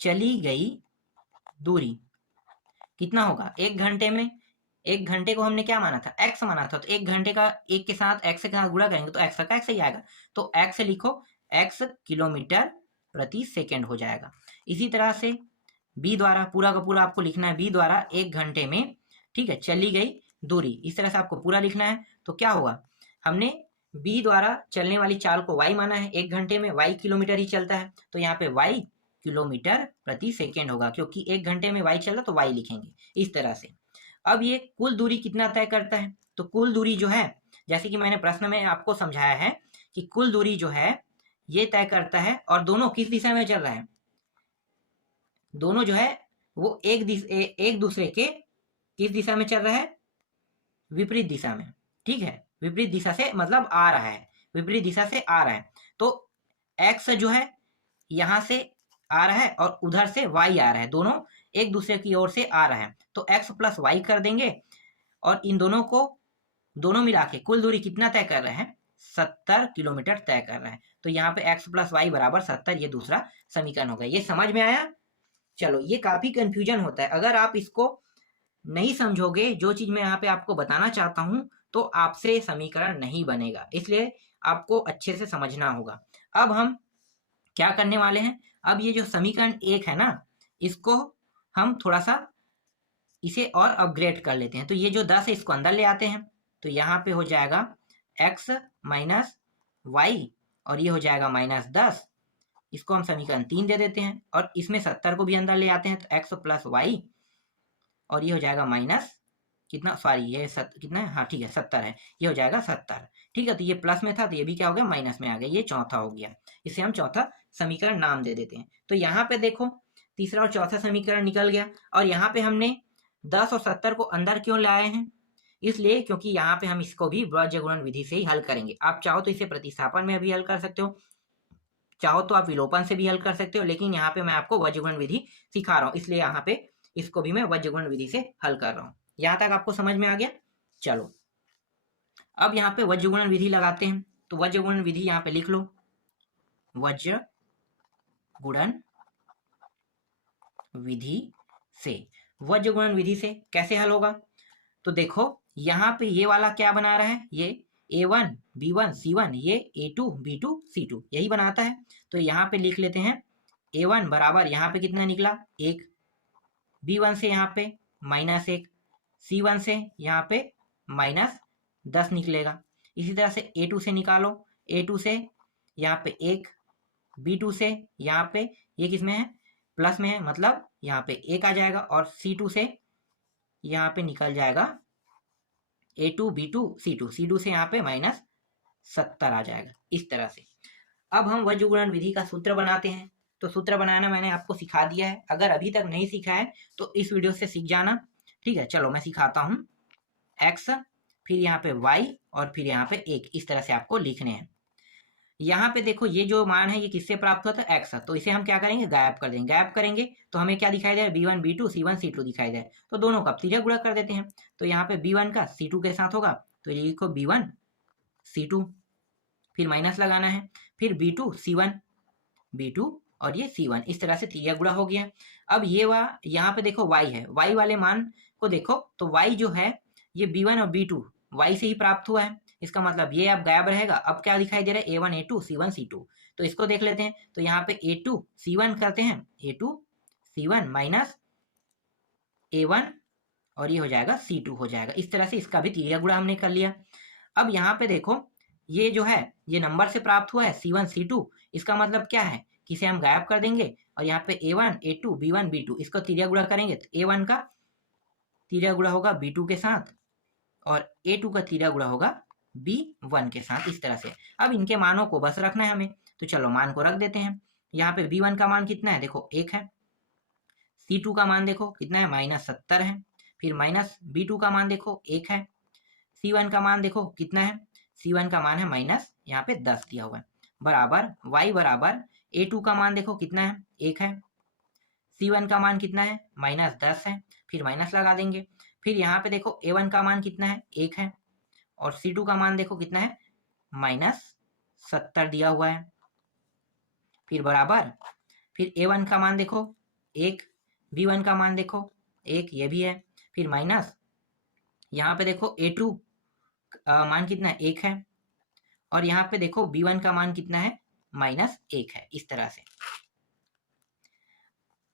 चली गई दूरी कितना होगा? 1 घंटे में, 1 घंटे को हमने क्या माना था? x माना था। तो 1 घंटे का 1 के साथ x के साथ गुणा करेंगे तो x का x ही आएगा। तो x लिखो x किलोमीटर प्रति सेकंड हो जाएगा। इसी तरह से b द्वारा पूरा का पूरा आपको लिखना है, b द्वारा 1 घंटे में, ठीक है, चली गई दूरी। इस तरह से आपको पूरा लिखना है। तो क्या होगा? हमने b द्वारा चलने वाली चाल को y माना है, 1 घंटे में y किलोमीटर ही चलता है। तो यहाँ पे y किलोमीटर प्रति सेकेंड होगा, क्योंकि 1 घंटे में y चल रहा तो y लिखेंगे इस तरह से। अब ये कुल दूरी कितना तय करता है? तो कुल दूरी जो है, जैसे कि मैंने प्रश्न में आपको समझाया है कि कुल दूरी जो है ये तय करता है। और दोनों किस दिशा में चल रहा है? दोनों जो है वो एक दूसरे के किस दिशा में चल रहा है? विपरीत दिशा में। ठीक है, विपरीत दिशा से मतलब आ रहा है, विपरीत दिशा से आ रहा है। तो x जो है यहां से आ रहा है और उधर से y आ रहा है, दोनों एक दूसरे की ओर से आ रहा है। तो x प्लस वाई कर देंगे और इन दोनों मिला के कुल दूरी कितना तय कर रहे हैं? 70 किलोमीटर तय कर रहा है। तो यहाँ पे x प्लस वाई बराबर 70, ये दूसरा समीकरण हो गया। ये समझ में आया? चलो, ये काफी कंफ्यूजन होता है, अगर आप इसको नहीं समझोगे, जो चीज मैं यहाँ पे आपको बताना चाहता हूं, तो आपसे समीकरण नहीं बनेगा, इसलिए आपको अच्छे से समझना होगा। अब हम क्या करने वाले हैं? अब ये जो समीकरण 1 है ना, इसको हम थोड़ा सा इसे और अपग्रेड कर लेते हैं। तो ये जो 10 है इसको अंदर ले आते हैं, तो यहाँ पे हो जाएगा x माइनस वाई और ये हो जाएगा माइनस 10। इसको हम समीकरण 3 दे देते हैं और इसमें 70 को भी अंदर ले आते हैं, तो x प्लस वाई और ये हो जाएगा माइनस कितना, सॉरी ये कितना है, हाँ ठीक है 70 है, ये हो जाएगा 70। ठीक है, तो ये प्लस में था तो ये भी क्या हो गया? माइनस में आ गया, ये चौथा हो गया। इसे हम चौथा समीकरण नाम दे देते हैं। तो यहाँ पे देखो तीसरा और चौथा समीकरण निकल गया। और यहाँ पे हमने 10 और 70 को अंदर क्यों लाए हैं? इसलिए क्योंकि यहाँ पे हम इसको भी ब्रज गुणन विधि से ही हल करेंगे। आप चाहो तो इसे प्रतिस्थापन में भी हल कर सकते हो, चाहो तो आप विलोपन से भी हल कर सकते हो, लेकिन यहाँ पे मैं आपको वज्रगुणन विधि सिखा रहा हूँ, इसलिए यहाँ पे इसको भी मैं वज्रगुणन विधि से हल कर रहा हूँ। यहाँ तक आपको समझ में आ गया? चलो अब यहाँ पे वज्रगुणन विधि लगाते हैं। तो वज्रगुणन विधि यहाँ पे लिख लो, वज्र गुणन विधि से। वज्रगुणन विधि से कैसे हल होगा? तो देखो यहाँ पे ये वाला क्या बना रहा है, ये a1 b1 c1, ये a2 b2 c2 यही बनाता है। तो यहाँ पे लिख लेते हैं a1 बराबर यहाँ पे कितना निकला 1, b1 से यहाँ पे -1, c1 से यहाँ पे -10 निकलेगा। इसी तरह से a2 से निकालो, a2 से यहाँ पे 1, b2 से यहाँ पे ये किसमें है, प्लस में है, मतलब यहाँ पे 1 आ जाएगा, और c2 से यहाँ पे निकल जाएगा a2 b2 c2, c2 से यहाँ पे -70 आ जाएगा। इस तरह से अब हम वज्रगुणन विधि का सूत्र बनाते हैं। तो सूत्र बनाना मैंने आपको सिखा दिया है, अगर अभी तक नहीं सीखा है तो इस वीडियो से सीख जाना, ठीक है। चलो मैं सिखाता हूँ। x, फिर यहाँ पे y, और फिर यहाँ पे 1, इस तरह से आपको लिखने हैं। यहाँ पे देखो ये जो मान है ये किससे प्राप्त हुआ था, x, तो इसे हम क्या करेंगे, गायब कर देंगे। गायब करेंगे तो हमें क्या दिखाई दे, b1 b2 c1 c2 दिखाई दे। तो दोनों का तिर्यक गुणा कर देते हैं। तो यहाँ पे b1 का c2 के साथ होगा, तो ये लिखो b1 c2, फिर माइनस लगाना है, फिर b2 c1 b2 और ये c1, इस तरह से तिर्यक गुणा हो गया। अब ये यहाँ पे देखो y है, y वाले मान को देखो, तो y जो है ये b1 और b2 y से ही प्राप्त हुआ है। इसका मतलब ये अब गायब रहेगा। अब क्या दिखाई दे रहा है, a1 a2 c1 c2। तो इसको देख लेते हैं। तो यहाँ पे a2 c1 करते हैं, a2 c1 माइनस a1, और ये हो जाएगा c2 हो जाएगा। इस तरह से इसका भी तिर्यक गुणा हमने कर लिया। अब यहाँ पे देखो ये जो है ये नंबर से प्राप्त हुआ है c1 c2, इसका मतलब क्या है कि इसे हम गायब कर देंगे, और यहाँ पे a1 a2 b1 b2 इसको तिर्यक गुणा करेंगे, तो a1 का तिर्यक गुणा होगा b2 के साथ, और a2 का तिर्यक गुणा होगा b1 के साथ। इस तरह से अब इनके मानों को बस रखना है हमें। तो चलो मान को रख देते हैं। यहाँ पे b1 का मान कितना है, देखो 1 है। c2 का मान देखो कितना है, -70 है। फिर माइनस b2 का मान देखो 1 है। c1 का मान देखो कितना है, c1 का मान है माइनस यहाँ पे 10 दिया हुआ है, बराबर y बराबर a2 का मान देखो कितना है, 1 है। c1 का मान कितना है, -10 है। फिर माइनस लगा देंगे। फिर यहाँ पे देखो a1 का मान कितना है, 1 है, और c2 का मान देखो कितना है, -70 दिया हुआ है। फिर बराबर, फिर a1 का मान देखो 1, b1 का मान देखो 1, ये भी है। फिर माइनस यहाँ पे देखो a2 मान कितना है, 1 है, और यहाँ पे देखो b1 का मान कितना है, -1 है। इस तरह से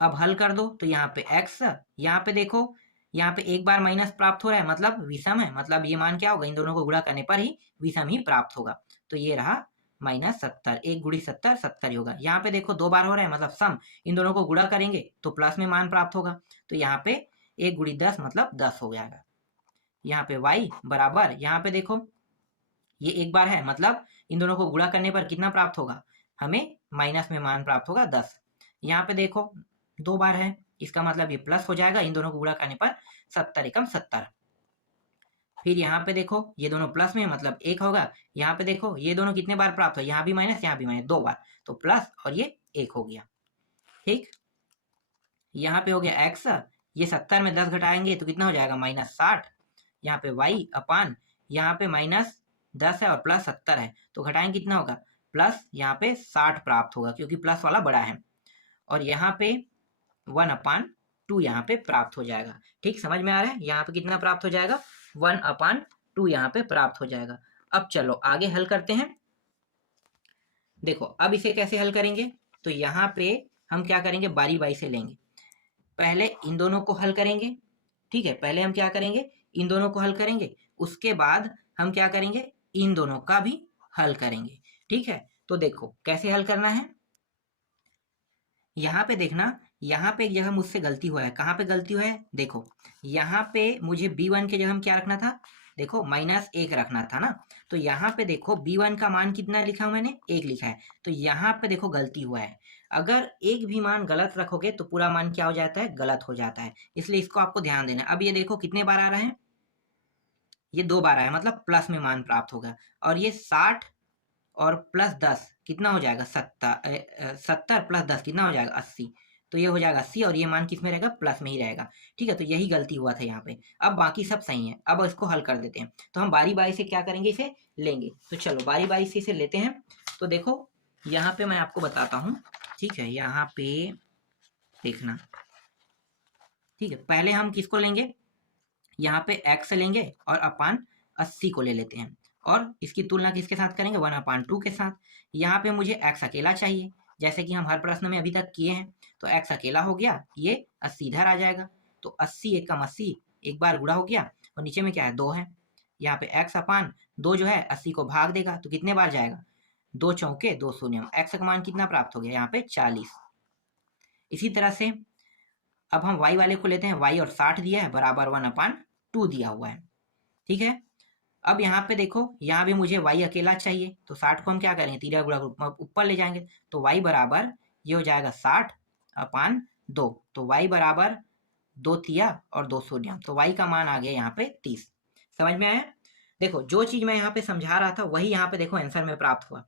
अब हल कर दो। तो यहाँ पे x, यहाँ पे देखो यहाँ पे एक बार माइनस प्राप्त हो रहा है, मतलब विषम है, मतलब ये मान क्या होगा, इन दोनों को गुणा करने पर ही विषम ही प्राप्त होगा। तो ये रहा -70, 1 गुणी 70 70 ही होगा। यहाँ पे देखो 2 बार हो रहा है, मतलब सम, इन दोनों को गुणा करेंगे तो प्लस में मान प्राप्त होगा। तो यहाँ पे 1 गुणी 10 मतलब 10 हो जाएगा। यहाँ पे y बराबर, यहाँ पे देखो ये एक बार है, मतलब इन दोनों को गुणा करने पर कितना प्राप्त होगा, हमें माइनस में मान प्राप्त होगा 10। यहाँ पे देखो 2 बार है, इसका मतलब ये प्लस हो जाएगा, इन दोनों को गुणा करने पर 70 एकम 70। फिर यहाँ पे देखो ये दोनों प्लस में, मतलब 1 होगा। यहाँ पे देखो ये दोनों कितने बार प्राप्त हो, यहाँ भी माइनस 2 बार, तो प्लस और ये 1 हो गया। ठीक, यहाँ पे हो गया x, ये 70 में 10 घटाएंगे तो कितना हो जाएगा, -60। यहाँ पे y अपान, यहाँ पे -10 है और प्लस 70 है, तो घटाएंगे कितना होगा, प्लस यहाँ पे 60 प्राप्त होगा, क्योंकि प्लस वाला बड़ा है। और यहाँ पे 1/2 यहाँ पे प्राप्त हो जाएगा। ठीक, समझ में आ रहा है, यहाँ पे कितना प्राप्त हो जाएगा, 1/2 यहाँ पे प्राप्त हो जाएगा। अब चलो आगे हल करते हैं। देखो अब इसे कैसे हल करेंगे, तो यहाँ पे हम क्या करेंगे, बारी बारी से लेंगे। पहले इन दोनों को हल करेंगे, ठीक है, पहले हम क्या करेंगे, इन दोनों को हल करेंगे, उसके बाद हम क्या करेंगे, इन दोनों का भी हल करेंगे। ठीक है, तो देखो कैसे हल करना है। यहाँ पे देखना, यहाँ पे एक जगह मुझसे गलती हुआ है। कहाँ पे गलती हुआ है, देखो यहाँ पे मुझे b1 के जगह हम क्या रखना था, देखो -1 रखना था ना। तो यहाँ पे देखो b1 का मान कितना लिखा हूं मैंने, 1 लिखा है। तो यहाँ पे देखो गलती हुआ है, अगर एक भी मान गलत रखोगे तो पूरा मान क्या हो जाता है, गलत हो जाता है, इसलिए इसको आपको ध्यान देना। अब ये देखो कितने बार आ रहा है, ये 2 बार आया, मतलब प्लस में मान प्राप्त होगा। और ये 60 और प्लस 10 कितना हो जाएगा 70 प्लस 10 कितना हो जाएगा 80। तो ये हो जाएगा 80 और ये मान किस में रहेगा प्लस में ही रहेगा। ठीक है, तो यही गलती हुआ था यहाँ पे। अब बाकी सब सही है, अब इसको हल कर देते हैं। तो हम बारी बारी से क्या करेंगे, इसे लेंगे। तो चलो बारी बारी से इसे लेते हैं। तो देखो यहाँ पे मैं आपको बताता हूँ, ठीक है, यहाँ पे देखना। ठीक है, पहले हम किसको लेंगे, यहाँ पे x लेंगे और अपान 80 को ले लेते हैं और इसकी तुलना किसके साथ करेंगे 1/2 के साथ। यहाँ पे मुझे x अकेला चाहिए, जैसे कि हम हर प्रश्न में अभी तक किए हैं। तो x अकेला हो गया, ये 80 इधर आ जाएगा। तो 80 एकम 80 एक बार गुणा हो गया और नीचे में क्या है 2 है। यहाँ पे x अपान 2 जो है 80 को भाग देगा तो कितने बार जाएगा 2 चौके 2 शून्य। x का मान कितना प्राप्त हो गया यहाँ पे 40। इसी तरह से अब हम y वाले को लेते हैं, y और 60 दिया है बराबर 1/2 दिया हुआ है। ठीक है, अब यहाँ पे देखो यहाँ भी मुझे y अकेला चाहिए। तो 60 को हम क्या करेंगे तीरा गुणा ऊपर ले जाएंगे। तो y बराबर ये हो जाएगा 60/2। तो y बराबर 2 तिया और 2 शून्य। तो y का मान आ गया यहाँ पे 30। समझ में आया। देखो जो चीज मैं यहाँ पे समझा रहा था वही यहाँ पे देखो आंसर में प्राप्त हुआ।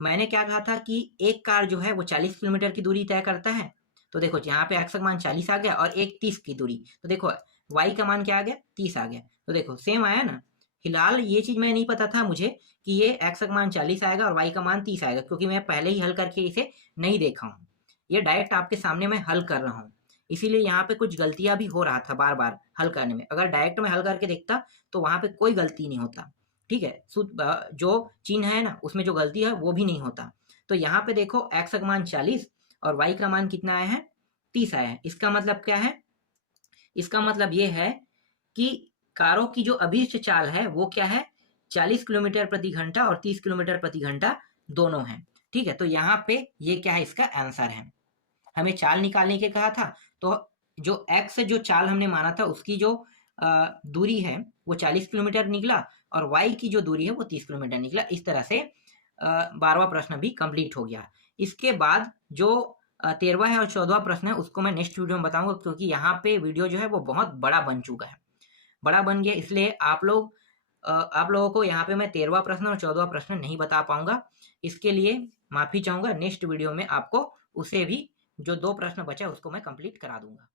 मैंने क्या कहा था कि एक कार जो है वो 40 किलोमीटर की दूरी तय करता है। तो देखो यहाँ पे x का मान 40 आ गया और एक 30 की दूरी। तो देखो y का मान क्या आ गया 30 आ गया। तो देखो सेम आया ना। फिलहाल ये चीज मैं नहीं पता था मुझे कि ये x का मान 40 आएगा और y का मान 30 आएगा, क्योंकि मैं पहले ही हल करके इसे नहीं देखा हूँ। ये डायरेक्ट आपके सामने मैं हल कर रहा हूँ, इसीलिए यहाँ पे कुछ गलतियां भी हो रहा था बार बार हल करने में। अगर डायरेक्ट में हल करके देखता तो वहां पे कोई गलती नहीं होता। ठीक है, जो चिन्ह है ना उसमें जो गलती है वो भी नहीं होता। तो यहाँ पे देखो x का मान 40 और y का मान कितना आया है 30 आया है। इसका मतलब क्या है, इसका मतलब ये है कि कारों की जो अभीष्ट चाल है वो क्या है 40 किलोमीटर प्रति घंटा और 30 किलोमीटर प्रति घंटा दोनों है। ठीक है, तो यहाँ पे ये क्या है इसका आंसर है। हमें चाल निकालने के कहा था, तो जो x जो चाल हमने माना था उसकी जो दूरी है वो 40 किलोमीटर निकला और y की जो दूरी है वो 30 किलोमीटर निकला। इस तरह से 12वां प्रश्न भी कंप्लीट हो गया। इसके बाद जो 13वां है और 14वां प्रश्न है उसको मैं नेक्स्ट वीडियो में बताऊंगा, क्योंकि यहाँ पे वीडियो जो है वो बहुत बड़ा बन चुका है, बड़ा बन गया। इसलिए आप लोगों को यहाँ पे मैं 13वां प्रश्न और 14वां प्रश्न नहीं बता पाऊंगा। इसके लिए माफी चाहूंगा। नेक्स्ट वीडियो में आपको उसे भी जो 2 प्रश्न बचा उसको मैं कंप्लीट करा दूंगा।